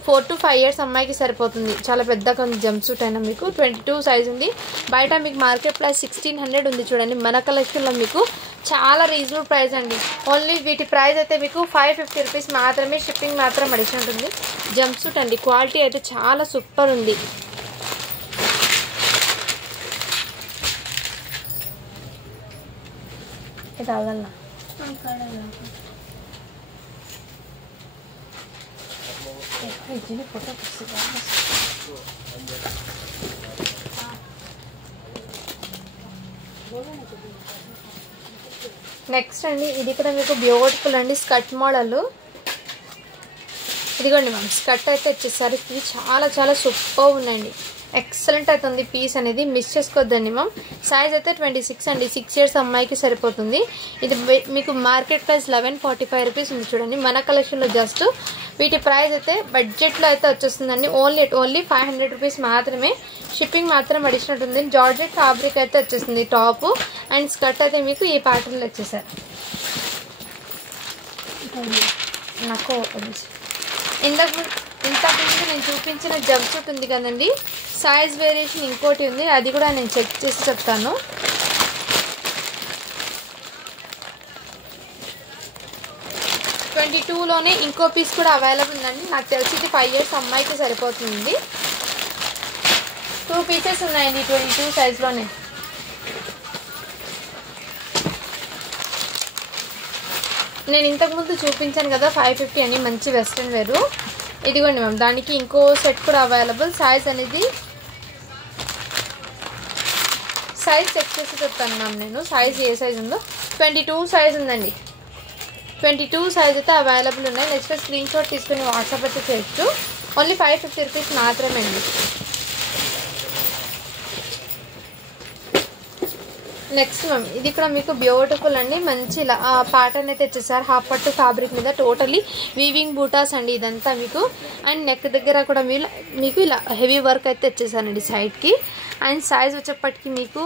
4 to 5 ఇయర్స్ అమ్మాయికి సరిపోతుంది. చాలా పెద్దగా ఉంది జంప్ సూట్ అయినా. మీకు 22 సైజ్ ఉంది. బయట మీకు మార్కెట్ ప్రైస్ 1600 ఉంది. చూడండి మన కలెక్షన్లో మీకు చాలా రీజనబుల్ ప్రైస్ అండి. ఓన్లీ వీటి ప్రైస్ అయితే మీకు 550 రూపీస్ మాత్రమే. షిప్పింగ్ మాత్రం అడిషన్ ఉంటుంది. జంప్ సూట్ అండి. క్వాలిటీ అయితే చాలా సూపర్ ఉంది. ఇది అవ్వాలన్నా ఫోటో నెక్స్ట్ అండి ఇది కూడా మీకు బ్యూటిఫుల్ అండి. Skirt model. ఇదిగోండి మ్యామ్ స్కర్ట్ అయితే వచ్చేసరి ఇది చాలా చాలా సూపర్ ఉందండి. ఎక్సలెంట్ అవుతుంది పీస్ అనేది. మిస్ చేసుకోవద్దండి మ్యామ్. సైజ్ అయితే 26 అండి. 6 ఇయర్స్ అమ్మాయికి సరిపోతుంది. ఇది మీకు మార్కెట్ ప్రైస్ 1145 రూపీస్ ఉంది. చూడండి మన కలెక్షన్లో జస్ట్ వీటి ప్రైస్ అయితే బడ్జెట్లో అయితే వచ్చేస్తుందండి. ఓన్లీ 500 రూపీస్ మాత్రమే. షిప్పింగ్ మాత్రం అడిషన్ ఉంటుంది. జార్జెట్ ఫ్యాబ్రిక్ అయితే వచ్చేస్తుంది. టాప్ అండ్ స్కర్ట్ అయితే మీకు ఈ ప్యాటర్న్లో వచ్చేసారు. నాకు ఇంతకుముందు నేను చూపించిన జంప్ సూట్ ఉంది కదండి. సైజ్ వేరియేషన్ ఇంకోటి ఉంది. అది కూడా నేను చెక్ చేసి చెప్తాను. 22లోనే ఇంకో పీస్ కూడా అవైలబుల్ ఉందండి. నాకు తెలిసి ఇది 5 years అమ్మాయికి సరిపోతుంది. 2 pieces ఉన్నాయండి 22 సైజ్లోనే. నేను ఇంతకుముందు చూపించాను కదా 550 అని, మంచి వెస్ట్రన్ వేరు. ఇదిగోండి మ్యామ్, దానికి ఇంకో సెట్ కూడా అవైలబుల్. సైజ్ అనేది సైజ్ చెక్ చేసి చెప్తాను మ్యామ్ నేను. సైజ్ ఏ సైజ్ ఉందో 22 సైజ్ ఉందండి. 22 సైజ్ అయితే అవైలబుల్ ఉన్నాయి. నెక్స్ట్ స్క్రీన్ షాట్ తీసుకుని వాట్సాప్ అయితే చేయొచ్చు. ఓన్లీ 550 రూపీస్ మాత్రమే అండి. నెక్స్ట్ మ్యామ్, ఇది కూడా మీకు బ్యూటిఫుల్ అండి. మంచి ఇలా ప్యాటర్న్ అయితే ఇచ్చేసారు. హాఫ్ పట్టు ఫ్యాబ్రిక్ మీద టోటలీ వీవింగ్ బూటాస్ అండి ఇదంతా మీకు. అండ్ నెక్ దగ్గర కూడా మీకు ఇలా హెవీ వర్క్ అయితే ఇచ్చేసారండి సైడ్కి. అండ్ సైజ్ వచ్చేప్పటికి మీకు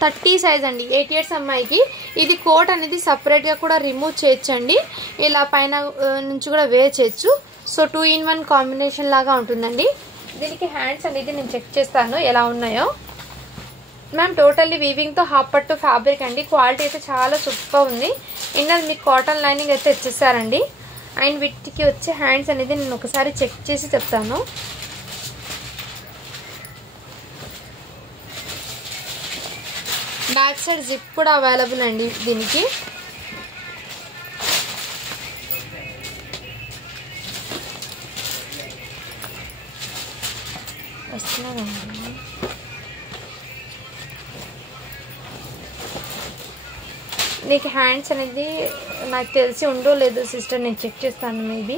30 సైజ్ అండి. 8 years అమ్మాయికి. ఇది కోట్ అనేది సపరేట్గా కూడా రిమూవ్ చేయొచ్చండి. ఇలా పైన నుంచి కూడా వేర్ చేయొచ్చు. సో 2 in 1 కాంబినేషన్ లాగా ఉంటుందండి. దీనికి హ్యాండ్స్ అనేది నేను చెక్ చేస్తాను ఎలా ఉన్నాయో. మ్యామ్ టోటల్లీ వీవింగ్తో హాఫ్ పట్టు ఫ్యాబ్రిక్ అండి. క్వాలిటీ అయితే చాలా సూపర్ ఉంది. ఇన్నర్ మీకు కాటన్ లైనింగ్ అయితే ఇచ్చేసారండి. అండ్ వీటికి వచ్చే హ్యాండ్స్ అనేది నేను ఒకసారి చెక్ చేసి చెప్తాను. బ్యాక్ సైడ్ జిప్ కూడా అవైలబుల్ అండి దీనికి. నీకు హ్యాండ్స్ అనేది నాకు తెలిసి ఉండో లేదో సిస్టర్, నేను చెక్ చేస్తాను. మేబీ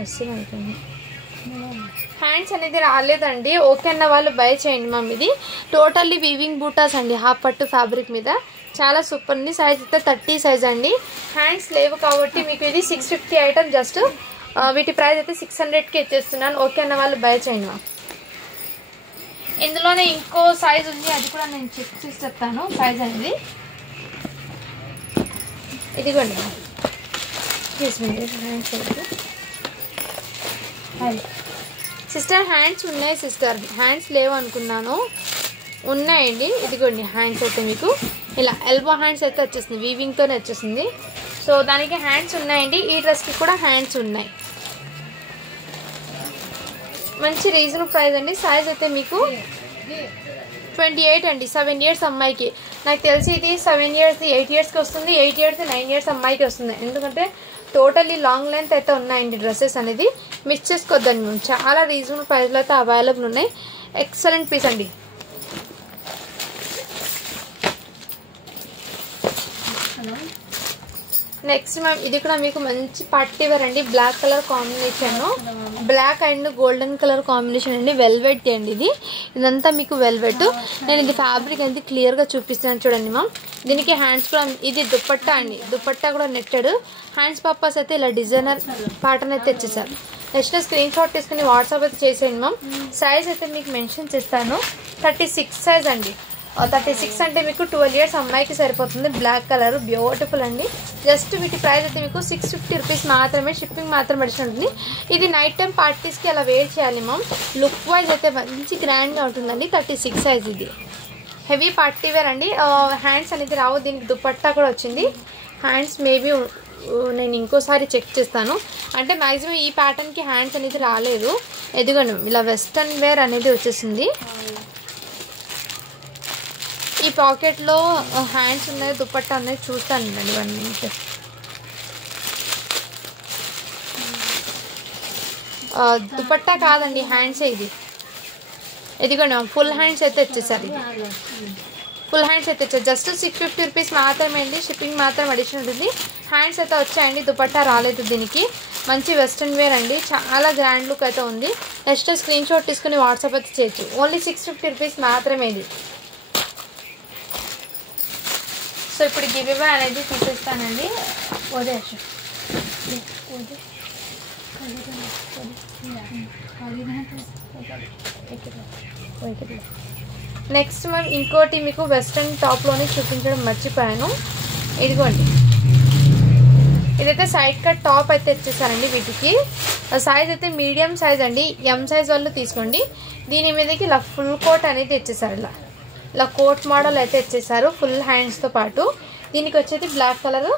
వస్తుంది. హ్యాండ్స్ అనేది రాలేదండి. ఓకే అన్న వాళ్ళు బై చేయండి మ్యామ్. ఇది టోటల్లీ వీవింగ్ బూటాస్ అండి హాఫ్ పట్టు ఫ్యాబ్రిక్ మీద. చాలా సూపర్ ఉంది. సైజ్ అయితే 30 సైజ్ అండి. హ్యాండ్స్ లేవు కాబట్టి మీకు ఇది 650 ఐటమ్. జస్ట్ వీటి ప్రైస్ అయితే 600కి ఇచ్చేస్తున్నాను. ఓకే అన్న వాళ్ళు బై చేయండి మ్యామ్. ఇందులోనే ఇంకో సైజ్ ఉంది, అది కూడా నేను చెక్ చేసి చెప్తాను సైజ్ అనేది. ఇదిగోండి సిస్టర్, హ్యాండ్స్ ఉన్నాయి సిస్టర్. హ్యాండ్స్ లేవు అనుకున్నాను, ఉన్నాయండి. ఇదిగోండి హ్యాండ్స్ అయితే మీకు ఇలా ఎల్బో హ్యాండ్స్ అయితే వచ్చేస్తుంది, వీవింగ్తోనే వచ్చేసింది. సో దానికి హ్యాండ్స్ ఉన్నాయండి. ఈ డ్రెస్కి కూడా హ్యాండ్స్ ఉన్నాయి. మంచి రీజనబుల్ ప్రైస్ అండి. సైజ్ అయితే మీకు 28 అండి. 7 years అమ్మాయికి. నాకు తెలిసి ఇది 7 years 8 yearsకి వస్తుంది, 8 years 9 years అమ్మాయికి వస్తుంది. ఎందుకంటే టోటల్లీ లాంగ్ లెంత్ అయితే ఉన్నాయండి డ్రెస్సెస్ అనేది. మిస్ చేసుకోవద్దండి మేము. చాలా రీజనబుల్ ప్రైస్లో అయితే అవైలబుల్ ఉన్నాయి. ఎక్సలెంట్ పీస్ అండి. నెక్స్ట్ మ్యామ్, ఇది కూడా మీకు మంచి పార్టీ వేర్ అండి. Black colour combination, black and golden colour combination అండి. వెల్వెట్ అండి ఇది. ఇదంతా మీకు వెల్వెట్. నేను ఇది ఫ్యాబ్రిక్ అనేది క్లియర్గా చూపిస్తున్నాను చూడండి మ్యామ్. దీనికి హ్యాండ్స్ కూడా, ఇది దుపట్టా అండి. దుపట్టా కూడా నెట్టెడ్. హ్యాండ్స్ పర్పస్ అయితే ఇలా డిజైనర్ ప్యాటర్న్ అయితే ఇచ్చేసారు. నెక్స్ట్ స్క్రీన్ షాట్ తీసుకుని వాట్సాప్ అయితే చేసేయండి మ్యామ్. సైజ్ అయితే మీకు మెన్షన్ చేస్తాను. 36 సైజ్ అండి. 36 అంటే మీకు 12 years అమ్మాయికి సరిపోతుంది. బ్లాక్ కలర్ బ్యూటిఫుల్ అండి. జస్ట్ వీటి ప్రైస్ అయితే మీకు 650 రూపీస్ మాత్రమే. షిప్పింగ్ మాత్రం అడిషన్ ఉంటుంది. ఇది నైట్ టైం పార్టీస్కి అలా వేర్ చేయాలి మ్యామ్. లుక్ వైజ్ అయితే మంచి గ్రాండ్గా ఉంటుందండి. 36 సైజ్ ఇది. హెవీ పార్టీ వేర్ అండి. హ్యాండ్స్ అనేది రావు. దీనికి దుపట్టా కూడా వచ్చింది. హ్యాండ్స్ మేబీ నేను ఇంకోసారి చెక్ చేస్తాను. అంటే మ్యాక్సిమం ఈ ప్యాటర్న్కి హ్యాండ్స్ అనేది రాలేదు. ఎదుగను ఇలా వెస్ట్రన్ వేర్ అనేది వచ్చేసింది. ఈ పాకెట్లో హ్యాండ్స్ ఉన్నాయి, దుపట్టా ఉన్నాయి. చూస్తాను అండి 1 minute. దుపట్టా కాదండి, హ్యాండ్సే ఇది. ఇదిగోండి ఫుల్ హ్యాండ్స్ అయితే వచ్చేసరి. ఫుల్ హ్యాండ్స్ అయితే వచ్చాయి. జస్ట్ 650 రూపీస్ మాత్రమే అండి. షిప్పింగ్ మాత్రం అడిషన్ ఉంటుంది. హ్యాండ్స్ అయితే వచ్చాయండి. దుపట్టా రాలేదు దీనికి. మంచి వెస్ట్రన్ వేర్ అండి. చాలా గ్రాండ్ లుక్ అయితే ఉంది. నెక్స్ట్ స్క్రీన్ షాట్ తీసుకుని వాట్సాప్ అయితే చేయొచ్చు. ఓన్లీ 650 రూపీస్ మాత్రమే ఇది. సో ఇప్పుడు గివ్ అవే అనేది తీసేస్తానండి. నెక్స్ట్ మనం ఇంకోటి మీకు వెస్ట్రన్ టాప్లోనే చూపించడం మర్చిపోయాను. ఇదిగోండి, ఇదైతే సైడ్ కట్ టాప్ అయితే ఇచ్చేసారండి. వీటికి సైజ్ అయితే మీడియం సైజ్ అండి. ఎం సైజ్ వాళ్ళు తీసుకోండి. దీని మీదకి ఇలా ఫుల్ కోట్ అనేది ఇచ్చేసారు. ఇలా ఇలా కోట్ మోడల్ అయితే ఇచ్చేసారు ఫుల్ హ్యాండ్స్తో పాటు. దీనికి వచ్చేది బ్లాక్ కలర్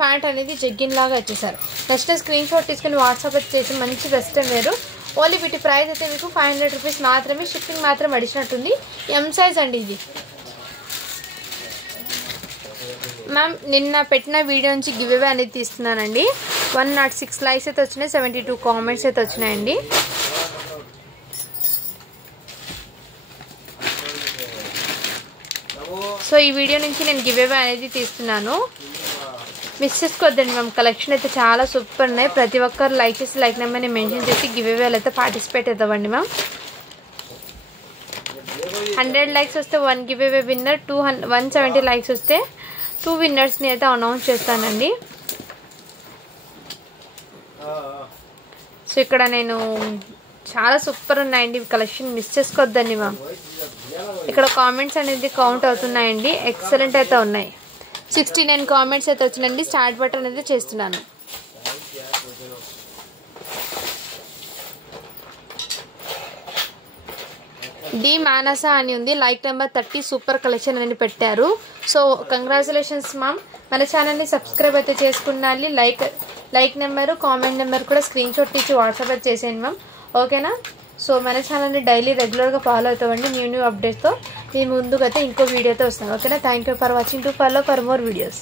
ప్యాంట్ అనేది జగ్గిన్ లాగా ఇచ్చేసారు. నెక్స్ట్ స్క్రీన్ షాట్ తీసుకుని వాట్సాప్ అయితే చేసి మంచి వెస్టర్న్ వేరు. ఓన్లీ వీటి ప్రైస్ అయితే మీకు 500 రూపీస్ మాత్రమే. షిప్పింగ్ మాత్రం అడిషనట్టుంది. ఎం సైజ్ అండి ఇది. మ్యామ్ నిన్న పెట్టిన వీడియో నుంచి గివ్ అవే అనేది తీస్తున్నానండి. 106 లైక్స్ అయితే వచ్చినాయి, 72 కామెంట్స్ అయితే వచ్చినాయండి. సో ఈ వీడియో నుంచి నేను గివ్ అవే అనేది తీస్తున్నాను, మిస్ చేసుకోవద్దండి మ్యామ్. కలెక్షన్ అయితే చాలా సూపర్ ఉన్నాయి. ప్రతి ఒక్కరు లైక్ చేసి లైక్ నెంబర్ని మెన్షన్ చేసి గివ్ అవేలు అయితే పార్టిసిపేట్ అవుతామండి మ్యామ్. 100 లైక్స్ వస్తే 1 గివ్ అవే విన్నర్, 170 లైక్స్ వస్తే 2 విన్నర్స్ని అయితే అనౌన్స్ చేస్తానండి. సో ఇక్కడ నేను చాలా సూపర్ ఉన్నాయండి కలెక్షన్, మిస్ చేసుకోవద్దండి మ్యామ్. ఇక్కడ కామెంట్స్ అనేది కౌంట్ అవుతున్నాయండి, ఎక్సలెంట్ అయితే ఉన్నాయి. 69 కామెంట్స్ అయితే వచ్చినాయండి. స్టార్ట్ బటన్ అయితే చేస్తున్నాను. డి మానస అని ఉంది, లైక్ నెంబర్ 30 సూపర్ కలెక్షన్ అని పెట్టారు. So congratulations ma'am. మన ఛానల్ని సబ్స్క్రైబ్ అయితే చేసుకున్నాలి. లైక్ నెంబరు కామెంట్ నెంబర్ కూడా స్క్రీన్ షాట్ ఇచ్చి వాట్సాప్ అయితే చేసేయండి మ్యామ్, ఓకేనా. సో మన ఛానల్ని డైలీ రెగ్యులర్గా ఫాలో అవుతామండి. న్యూ అప్డేట్స్తో మీ ముందుకైతే ఇంకో వీడియోతో వస్తాను, ఓకేనా. Thank you for watching. To follow for more videos.